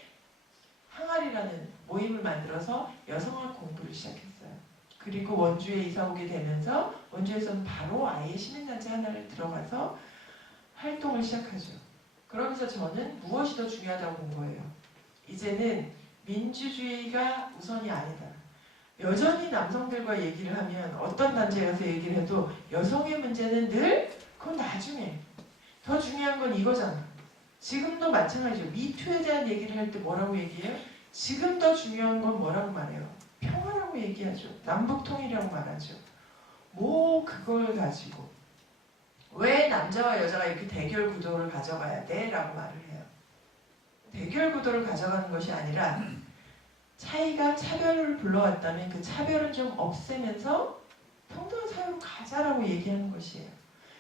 항아리라는 모임을 만들어서 여성학 공부를 시작했어요. 그리고 원주에 이사 오게 되면서 원주에서는 바로 아예 시민단체 하나를 들어가서 활동을 시작하죠. 그러면서 저는 무엇이 더 중요하다고 본 거예요. 이제는 민주주의가 우선이 아니다. 여전히 남성들과 얘기를 하면 어떤 단체에 가서 얘기를 해도 여성의 문제는 늘 그건 나중에. 더 중요한 건 이거잖아. 지금도 마찬가지죠. 미투에 대한 얘기를 할 때 뭐라고 얘기해요? 지금 더 중요한 건 뭐라고 말해요? 평화라고 얘기하죠. 남북통일이라고 말하죠. 뭐 그걸 가지고 왜 남자와 여자가 이렇게 대결 구도를 가져가야 돼? 라고 말을 해요. 대결 구도를 가져가는 것이 아니라 차이가 차별을 불러왔다면 그 차별은 좀 없애면서 평등한 사회로 가자라고 얘기하는 것이에요.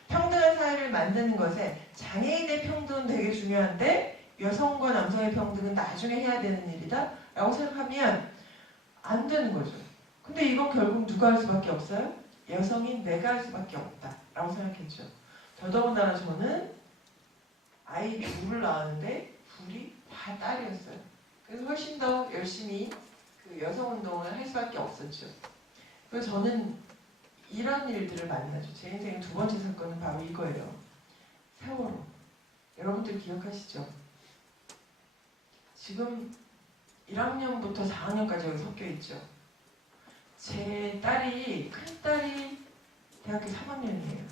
평등한 사회를 만드는 것에 장애인의 평등은 되게 중요한데 여성과 남성의 평등은 나중에 해야 되는 일이다? 라고 생각하면 안 되는 거죠. 근데 이거 결국 누가 할 수밖에 없어요? 여성인 내가 할 수밖에 없다 라고 생각했죠. 더더군다나 저는 아이 둘을 낳았는데 둘이 다 딸이었어요. 그래서 훨씬 더 열심히 그 여성운동을 할 수밖에 없었죠. 그래서 저는 이런 일들을 만나죠. 제 인생의 두 번째 사건은 바로 이거예요. 세월호. 여러분들 기억하시죠? 지금 1학년부터 4학년까지 여기 섞여 있죠. 제 딸이, 큰딸이 대학교 3학년이에요.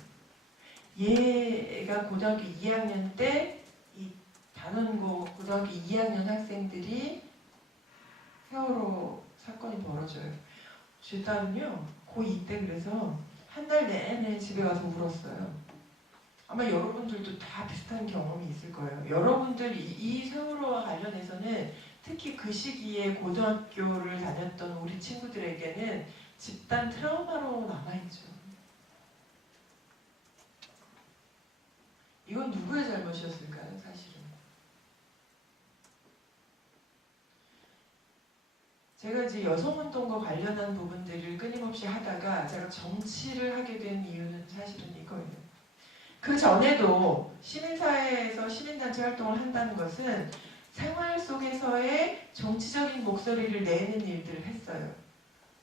얘가 고등학교 2학년 때 이 단원고 고등학교 2학년 학생들이 세월호 사건이 벌어져요. 제 딸은요. 고2 때 그래서 한 달 내내 집에 가서 울었어요. 아마 여러분들도 다 비슷한 경험이 있을 거예요. 여러분들 이 세월호와 관련해서는 특히 그 시기에 고등학교를 다녔던 우리 친구들에게는 집단 트라우마로 남아있죠. 이건 누구의 잘못이었을까요, 사실은? 제가 이제 여성운동과 관련한 부분들을 끊임없이 하다가 제가 정치를 하게 된 이유는 사실은 이거예요. 그 전에도 시민사회에서 시민단체 활동을 한다는 것은 생활 속에서의 정치적인 목소리를 내는 일들을 했어요.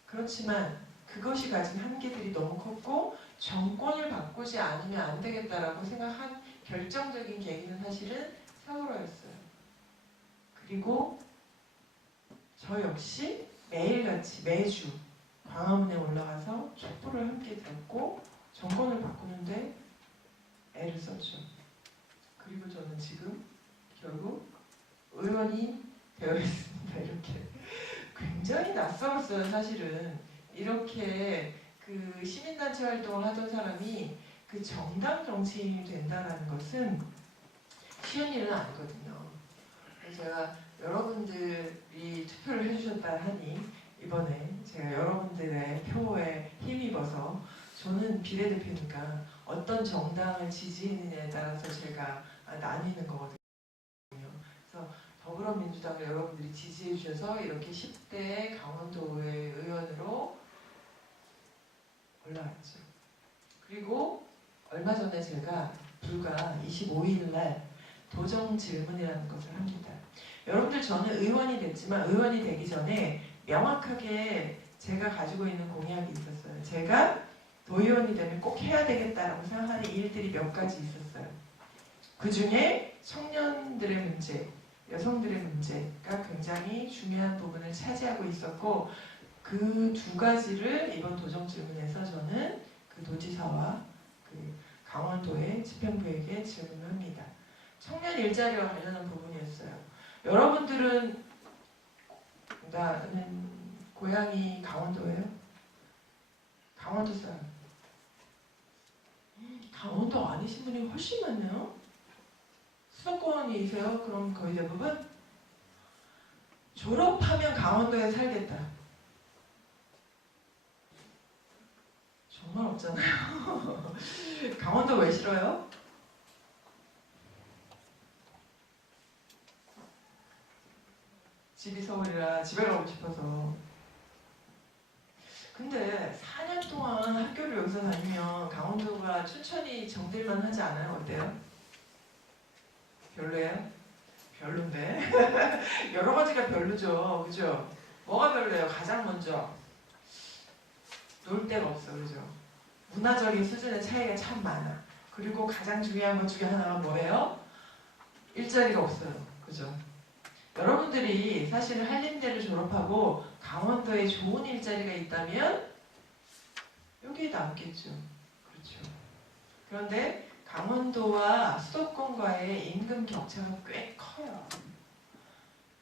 그렇지만 그것이 가진 한계들이 너무 컸고 정권을 바꾸지 않으면 안 되겠다라고 생각한 결정적인 계기는 사실은 세월호였어요. 그리고 저 역시 매일같이 매주 광화문에 올라가서 촛불을 함께 들었고 정권을 바꾸는데 애를 썼죠. 그리고 저는 지금 결국 의원이 되어 있습니다. 이렇게 굉장히 낯설었어요. 사실은 이렇게 그 시민단체 활동을 하던 사람이 그 정당 정치인이 된다는 것은 쉬운 일은 아니거든요. 그래서 제가 여러분들이 투표를 해주셨다 하니 이번에 제가 여러분들의 표에 힘입어서 저는 비례대표니까 어떤 정당을 지지했느냐에 따라서 제가 나뉘는 거거든요. 그래서 더불어민주당을 여러분들이 지지해 주셔서 이렇게 10대 강원도의 의원으로 올라왔죠. 그리고 얼마 전에 제가 불과 25일 날 도정 질문이라는 것을 합니다. 여러분들 저는 의원이 됐지만 의원이 되기 전에 명확하게 제가 가지고 있는 공약이 있었어요. 제가 도의원이 되면 꼭 해야 되겠다라고 생각하는 일들이 몇 가지 있었어요. 그 중에 청년들의 문제, 여성들의 문제가 굉장히 중요한 부분을 차지하고 있었고 그 두 가지를 이번 도정 질문에서 저는 그 도지사와 그 강원도의 집행부에게 질문을 합니다. 청년 일자리와 관련한 부분이었어요. 여러분들은 나는 고향이 강원도예요? 강원도 사람. 강원도 아니신 분이 훨씬 많네요. 수도권이세요? 그럼 거의 대부분? 졸업하면 강원도에 살겠다. 정말 없잖아요. 강원도 왜 싫어요? 집이 서울이라 집에 가고 싶어서. 근데 4년 동안 학교를 여기서 다니면 강원도가 춘천이 정들만 하지 않아요? 어때요? 별로예요? 별론데? 여러 가지가 별로죠. 그죠? 뭐가 별로예요? 가장 먼저 놀 데가 없어. 그죠? 문화적인 수준의 차이가 참 많아. 그리고 가장 중요한 것 중에 하나가 뭐예요? 일자리가 없어요. 그죠? 여러분들이 사실 한림대를 졸업하고 강원도에 좋은 일자리가 있다면 여기에 남겠죠. 그렇죠. 그런데 강원도와 수도권과의 임금 격차가 꽤 커요.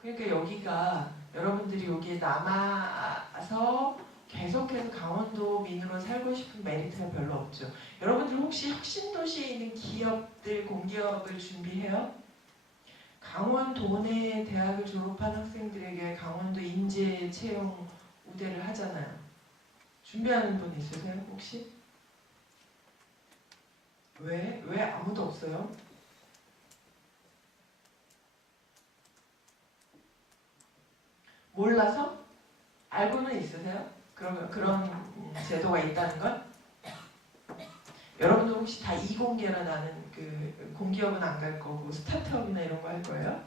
그러니까 여기가 여러분들이 여기에 남아서 계속해서 강원도민으로 살고 싶은 메리트가 별로 없죠. 여러분들 혹시 혁신도시에 있는 기업들, 공기업을 준비해요? 강원도 내 대학을 졸업한 학생들에게 강원도 인재 채용 우대를 하잖아요. 준비하는 분 있으세요? 혹시? 왜? 왜 아무도 없어요? 몰라서? 알고는 있으세요? 그런 제도가 있다는 건? 여러분들 혹시 다 이공계라 나는 그 공기업은 안 갈 거고 스타트업이나 이런 거 할 거예요?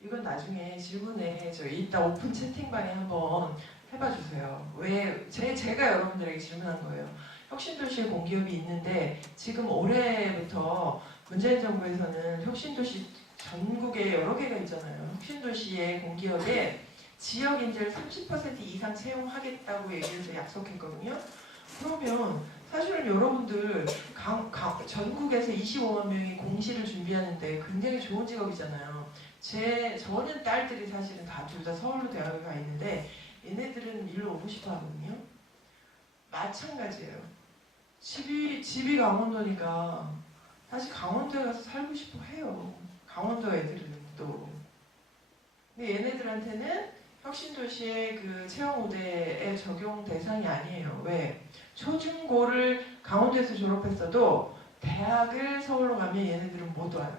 이건 나중에 질문에 저희 이따 오픈 채팅방에 한번 해봐 주세요. 왜 제가 여러분들에게 질문한 거예요. 혁신도시에 공기업이 있는데 지금 올해부터 문재인 정부에서는 혁신도시 전국에 여러 개가 있잖아요. 혁신도시의 공기업에 지역 인재를 30% 이상 채용하겠다고 얘기해서 약속했거든요. 그러면 사실은 여러분들 전국에서 25만 명이 공시를 준비하는데 굉장히 좋은 직업이잖아요. 저는 딸들이 사실은 둘 다 서울로 대학을 가 있는데 얘네들은 일로 오고 싶어 하거든요. 마찬가지예요. 집이 강원도니까 사실 강원도에 가서 살고 싶어 해요. 강원도 애들은 또. 근데 얘네들한테는 혁신도시의 그 채용 우대의 적용 대상이 아니에요. 왜? 초중고를 강원도에서 졸업했어도 대학을 서울로 가면 얘네들은 못 와요.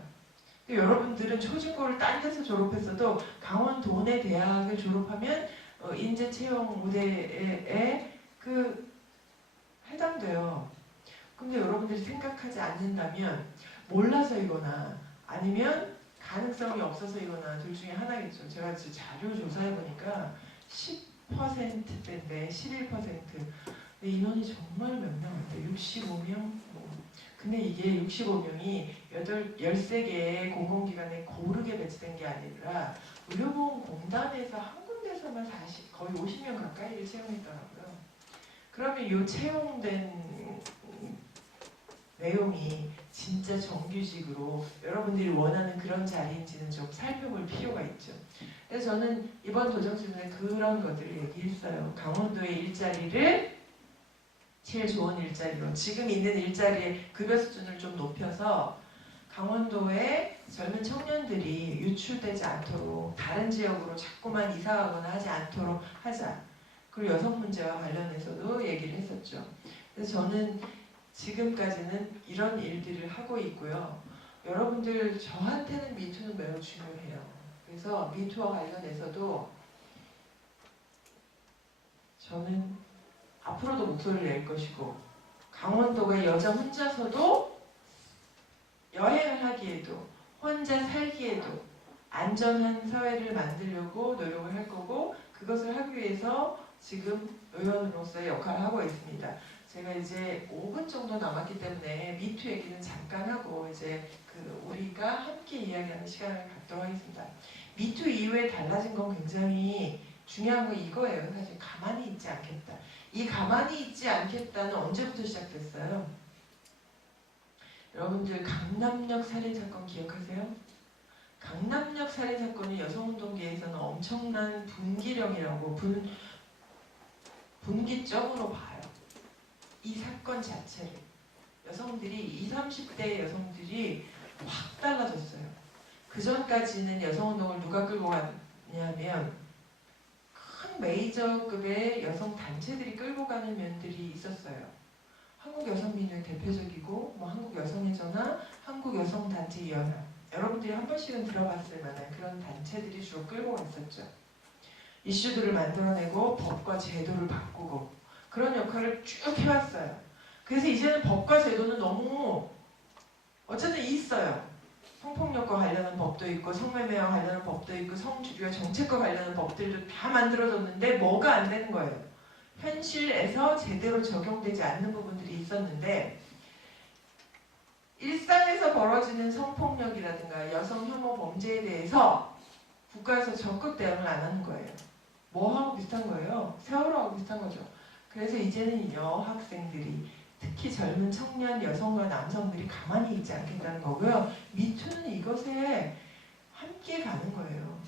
여러분들은 초중고를 딴 데서 졸업했어도 강원도 내 대학을 졸업하면 인재 채용 우대에 해당돼요. 근데 여러분들이 생각하지 않는다면 몰라서이거나 아니면 가능성이 없어서이거나 둘 중에 하나겠죠. 제가 지금 자료 조사해보니까 10%대인데 11%. 근데 인원이 정말 몇 명인데 65명? 근데 이게 65명이 13개의 공공기관에 고르게 배치된 게 아니라 의료보험공단에서 한 군데서만 거의 50명 가까이를 채용했더라고요. 그러면 이 채용된 내용이 진짜 정규직으로 여러분들이 원하는 그런 자리인지는 좀 살펴볼 필요가 있죠. 그래서 저는 이번 도정 질문에 그런 것들을 얘기했어요. 강원도의 일자리를 제일 좋은 일자리로 지금 있는 일자리의 급여 수준을 좀 높여서 강원도의 젊은 청년들이 유출되지 않도록 다른 지역으로 자꾸만 이사가거나 하지 않도록 하자. 그리고 여성 문제와 관련해서도 얘기를 했었죠. 그래서 저는 지금까지는 이런 일들을 하고 있고요. 여러분들 저한테는 미투는 매우 중요해요. 그래서 미투와 관련해서도 저는 앞으로도 목소리를 낼 것이고 강원도가 여자 혼자서도 여행을 하기에도 혼자 살기에도 안전한 사회를 만들려고 노력을 할 거고 그것을 하기 위해서 지금 의원으로서의 역할을 하고 있습니다. 제가 이제 5분 정도 남았기 때문에 미투 얘기는 잠깐 하고 이제 우리가 함께 이야기하는 시간을 갖도록 하겠습니다. 미투 이후에 달라진 건 굉장히 중요한 건 이거예요. 사실 가만히 있지 않겠다. 이 가만히 있지 않겠다는 언제부터 시작됐어요? 여러분들 강남역 살인사건 기억하세요? 강남역 살인사건이 여성운동계에서는 엄청난 분기령이라고 분기점으로 봐요. 이 사건 자체를. 여성들이 20, 30대 여성들이 확 달라졌어요. 그 전까지는 여성운동을 누가 끌고 갔냐면 큰 메이저급의 여성 단체들이 끌고 가는 면들이 있었어요. 한국여성민주의 대표적이고 한국여성회전이나 한국여성단체연합, 여러분들이 한 번씩은 들어봤을 만한 그런 단체들이 주로 끌고 갔었죠. 이슈들을 만들어내고 법과 제도를 바꾸고 그런 역할을 쭉 해왔어요. 그래서 이제는 법과 제도는 너무 어쨌든 있어요. 성폭력과 관련한 법도 있고 성매매와 관련한 법도 있고 성주류와 정책과 관련한 법들도 다 만들어졌는데 뭐가 안 되는 거예요. 현실에서 제대로 적용되지 않는 부분들이 있었는데 일상에서 벌어지는 성폭력이라든가 여성 혐오 범죄에 대해서 국가에서 적극 대응을 안 하는 거예요. 뭐하고 비슷한 거예요? 세월호하고 비슷한 거죠. 그래서 이제는 여학생들이 특히 젊은 청년 여성과 남성들이 가만히 있지 않겠다는 거고요. 미투는 이것에 함께 가는 거예요.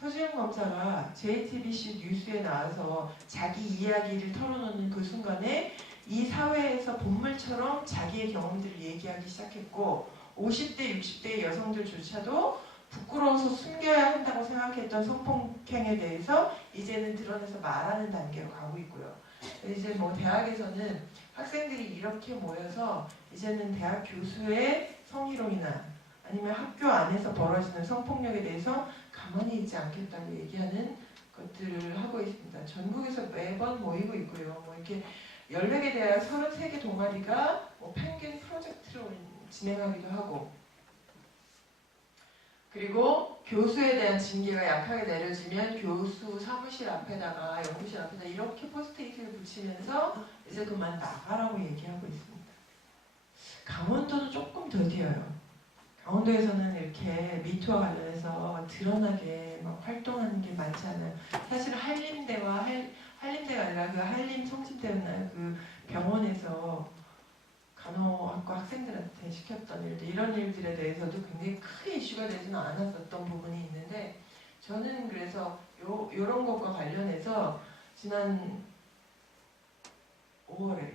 서지영 검사가 JTBC 뉴스에 나와서 자기 이야기를 털어놓는 그 순간에 이 사회에서 본물처럼 자기의 경험들을 얘기하기 시작했고 50대, 60대의 여성들조차도 부끄러워서 숨겨야 한다고 생각했던 성폭행에 대해서 이제는 드러내서 말하는 단계로 가고 있고요. 이제 대학에서는 학생들이 이렇게 모여서 이제는 대학 교수의 성희롱이나 아니면 학교 안에서 벌어지는 성폭력에 대해서 가만히 있지 않겠다고 얘기하는 것들을 하고 있습니다. 전국에서 매번 모이고 있고요. 이렇게 14개 대학 33개 동아리가 펭귄 프로젝트로 진행하기도 하고 그리고 교수에 대한 징계가 약하게 내려지면 교수 사무실 앞에다가 연구실 앞에다 이렇게 포스트잇을 붙이면서 이제 그만 나가라고 얘기하고 있습니다. 강원도는 조금 더디어요. 강원도에서는 이렇게 미투와 관련해서 드러나게 활동하는 게 많지 않아요. 사실 한림대가 아니라 그 한림 성심대나 그 병원에서 간호학과 학생들한테 시켰던 일들, 이런 일들에 대해서도 굉장히 크게 이슈가 되지는 않았었던 부분이 있는데 저는 그래서 요런 것과 관련해서 지난 5월에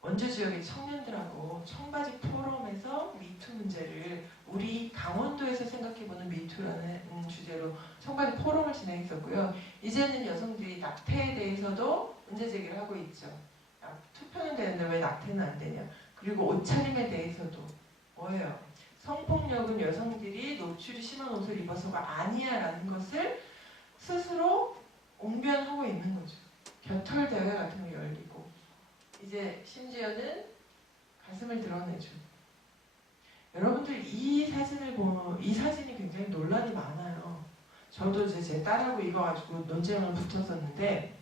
원주 지역의 청년들하고 청바지 포럼에서 미투 문제를 우리 강원도에서 생각해보는 미투라는 주제로 청바지 포럼을 진행했었고요. 이제는 여성들이 낙태에 대해서도 문제 제기를 하고 있죠. 투표는 되는데 왜 낙태는 안 되냐. 그리고 옷차림에 대해서도 뭐예요? 성폭력은 여성들이 노출이 심한 옷을 입어서가 아니야 라는 것을 스스로 옹변하고 있는 거죠. 겨털 대회 같은 거 열리고 이제 심지어는 가슴을 드러내죠. 여러분들 이 사진을 보면 이 사진이 굉장히 논란이 많아요. 저도 이제 제 딸하고 이거 가지고 논쟁을 붙었었는데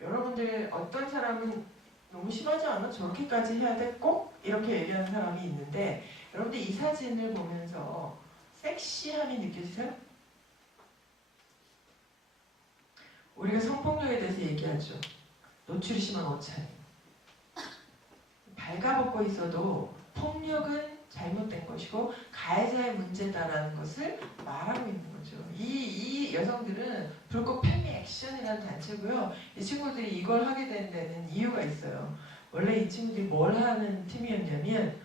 여러분들 어떤 사람은 너무 심하지 않아? 저렇게까지 해야 돼? 꼭? 이렇게 얘기하는 사람이 있는데 여러분들 이 사진을 보면서 섹시함이 느껴지세요? 우리가 성폭력에 대해서 얘기하죠. 노출이 심한 옷차림. 발가벗고 있어도 폭력은 잘못된 것이고 가해자의 문제다라는 것을 말하고 있는 거죠. 이 여성들은 불꽃 팬미 액션이라는 단체고요. 이 친구들이 이걸 하게 된 데는 이유가 있어요. 원래 이 친구들이 뭘 하는 팀이었냐면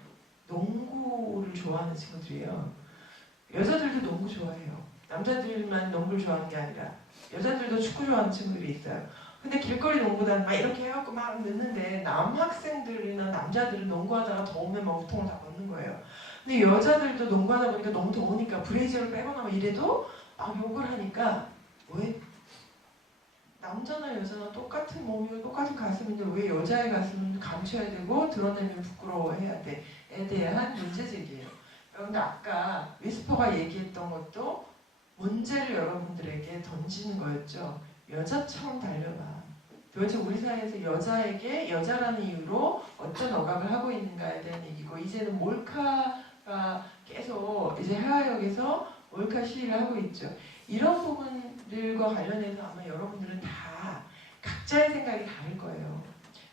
농구를 좋아하는 친구들이에요. 여자들도 농구 좋아해요. 남자들만 농구를 좋아하는 게 아니라 여자들도 축구 좋아하는 친구들이 있어요. 근데 길거리 농구단 막 이렇게 해갖고 막 넣는데 남학생들이나 남자들은 농구하다가 더우면 막 우통을 다 벗는 거예요. 근데 여자들도 농구하다 보니까 너무 더우니까 브레이저를 빼거나 막 이래도 막 욕을 하니까 왜? 남자나 여자나 똑같은 몸이고 똑같은 가슴인데 왜 여자의 가슴은 감춰야 되고 드러내면 부끄러워해야 돼?에 대한 문제제기예요. 그런데 아까 위스퍼가 얘기했던 것도 문제를 여러분들에게 던지는 거였죠. 여자처럼 달려봐. 도대체 우리 사회에서 여자에게 여자라는 이유로 어떤 억압을 하고 있는가에 대한 얘기고, 이제는 몰카가 계속 이제 해화역에서 몰카 시위를 하고 있죠. 이런 부분들과 관련해서 아마 여러분들은 다 각자의 생각이 다를 거예요.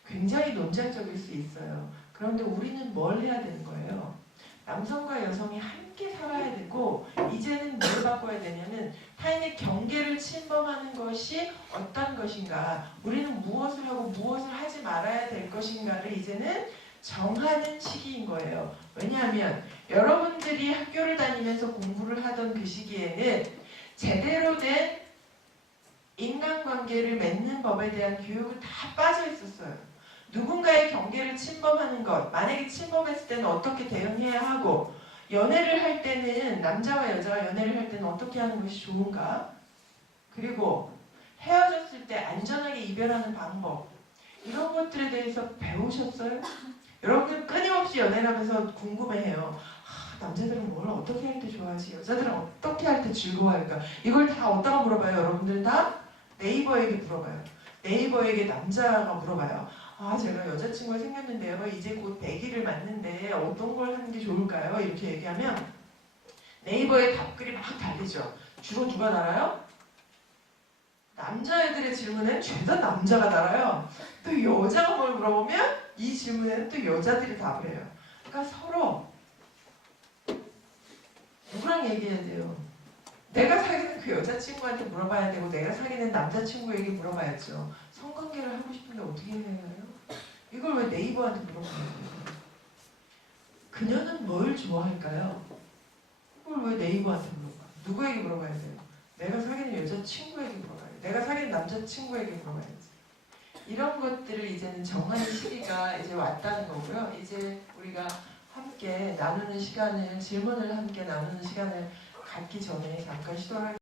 굉장히 논쟁적일 수 있어요. 그런데 우리는 뭘 해야 되는 거예요? 남성과 여성이 함께 살아야 되고, 이제는 뭘 바꿔야 되냐면 타인의 경계를 침범하는 것이 어떤 것인가, 우리는 무엇을 하고 무엇을 하지 말아야 될 것인가를 이제는 정하는 시기인 거예요. 왜냐하면 여러분들이 학교를 다니면서 공부를 하던 그 시기에는 제대로 된 인간관계를 맺는 법에 대한 교육은 다 빠져 있었어요. 누군가의 경계를 침범하는 것, 만약에 침범했을 때는 어떻게 대응해야 하고, 연애를 할 때는, 남자와 여자가 연애를 할 때는 어떻게 하는 것이 좋은가, 그리고 헤어졌을 때 안전하게 이별하는 방법, 이런 것들에 대해서 배우셨어요? 여러분들 끊임없이 연애를 하면서 궁금해해요. 남자들은 뭘 어떻게 할 때 좋아하지? 여자들은 어떻게 할 때 즐거워할까? 이걸 다 어디다가 물어봐요? 여러분들은 다 네이버에게 물어봐요. 네이버에게 남자가 물어봐요. 제가 여자친구가 생겼는데요. 이제 곧 100일을 맞는데 어떤 걸 하는 게 좋을까요? 이렇게 얘기하면 네이버에 답글이 막 달리죠. 주로 누가 달아요? 남자애들의 질문에는 죄다 남자가 달아요. 또 여자가 뭘 물어보면 이 질문에는 또 여자들이 답을 해요. 그러니까 서로 누구랑 얘기해야 돼요? 내가 사귀는 그 여자친구한테 물어봐야 되고, 내가 사귀는 남자친구에게 물어봐야죠. 성관계를 하고 싶은데 어떻게 해야 해요? 이걸 왜 네이버한테 물어봐야 돼요? 그녀는 뭘 좋아할까요? 이걸 왜 네이버한테 물어봐? 누구에게 물어봐야 돼요? 내가 사귀는 여자친구에게 물어봐야 돼요. 내가 사귀는 남자친구에게 물어봐야지. 이런 것들을 이제는 정하는 시기가 이제 왔다는 거고요. 이제 우리가 함께 나누는 시간을, 질문을 함께 나누는 시간을 갖기 전에 잠깐 시도를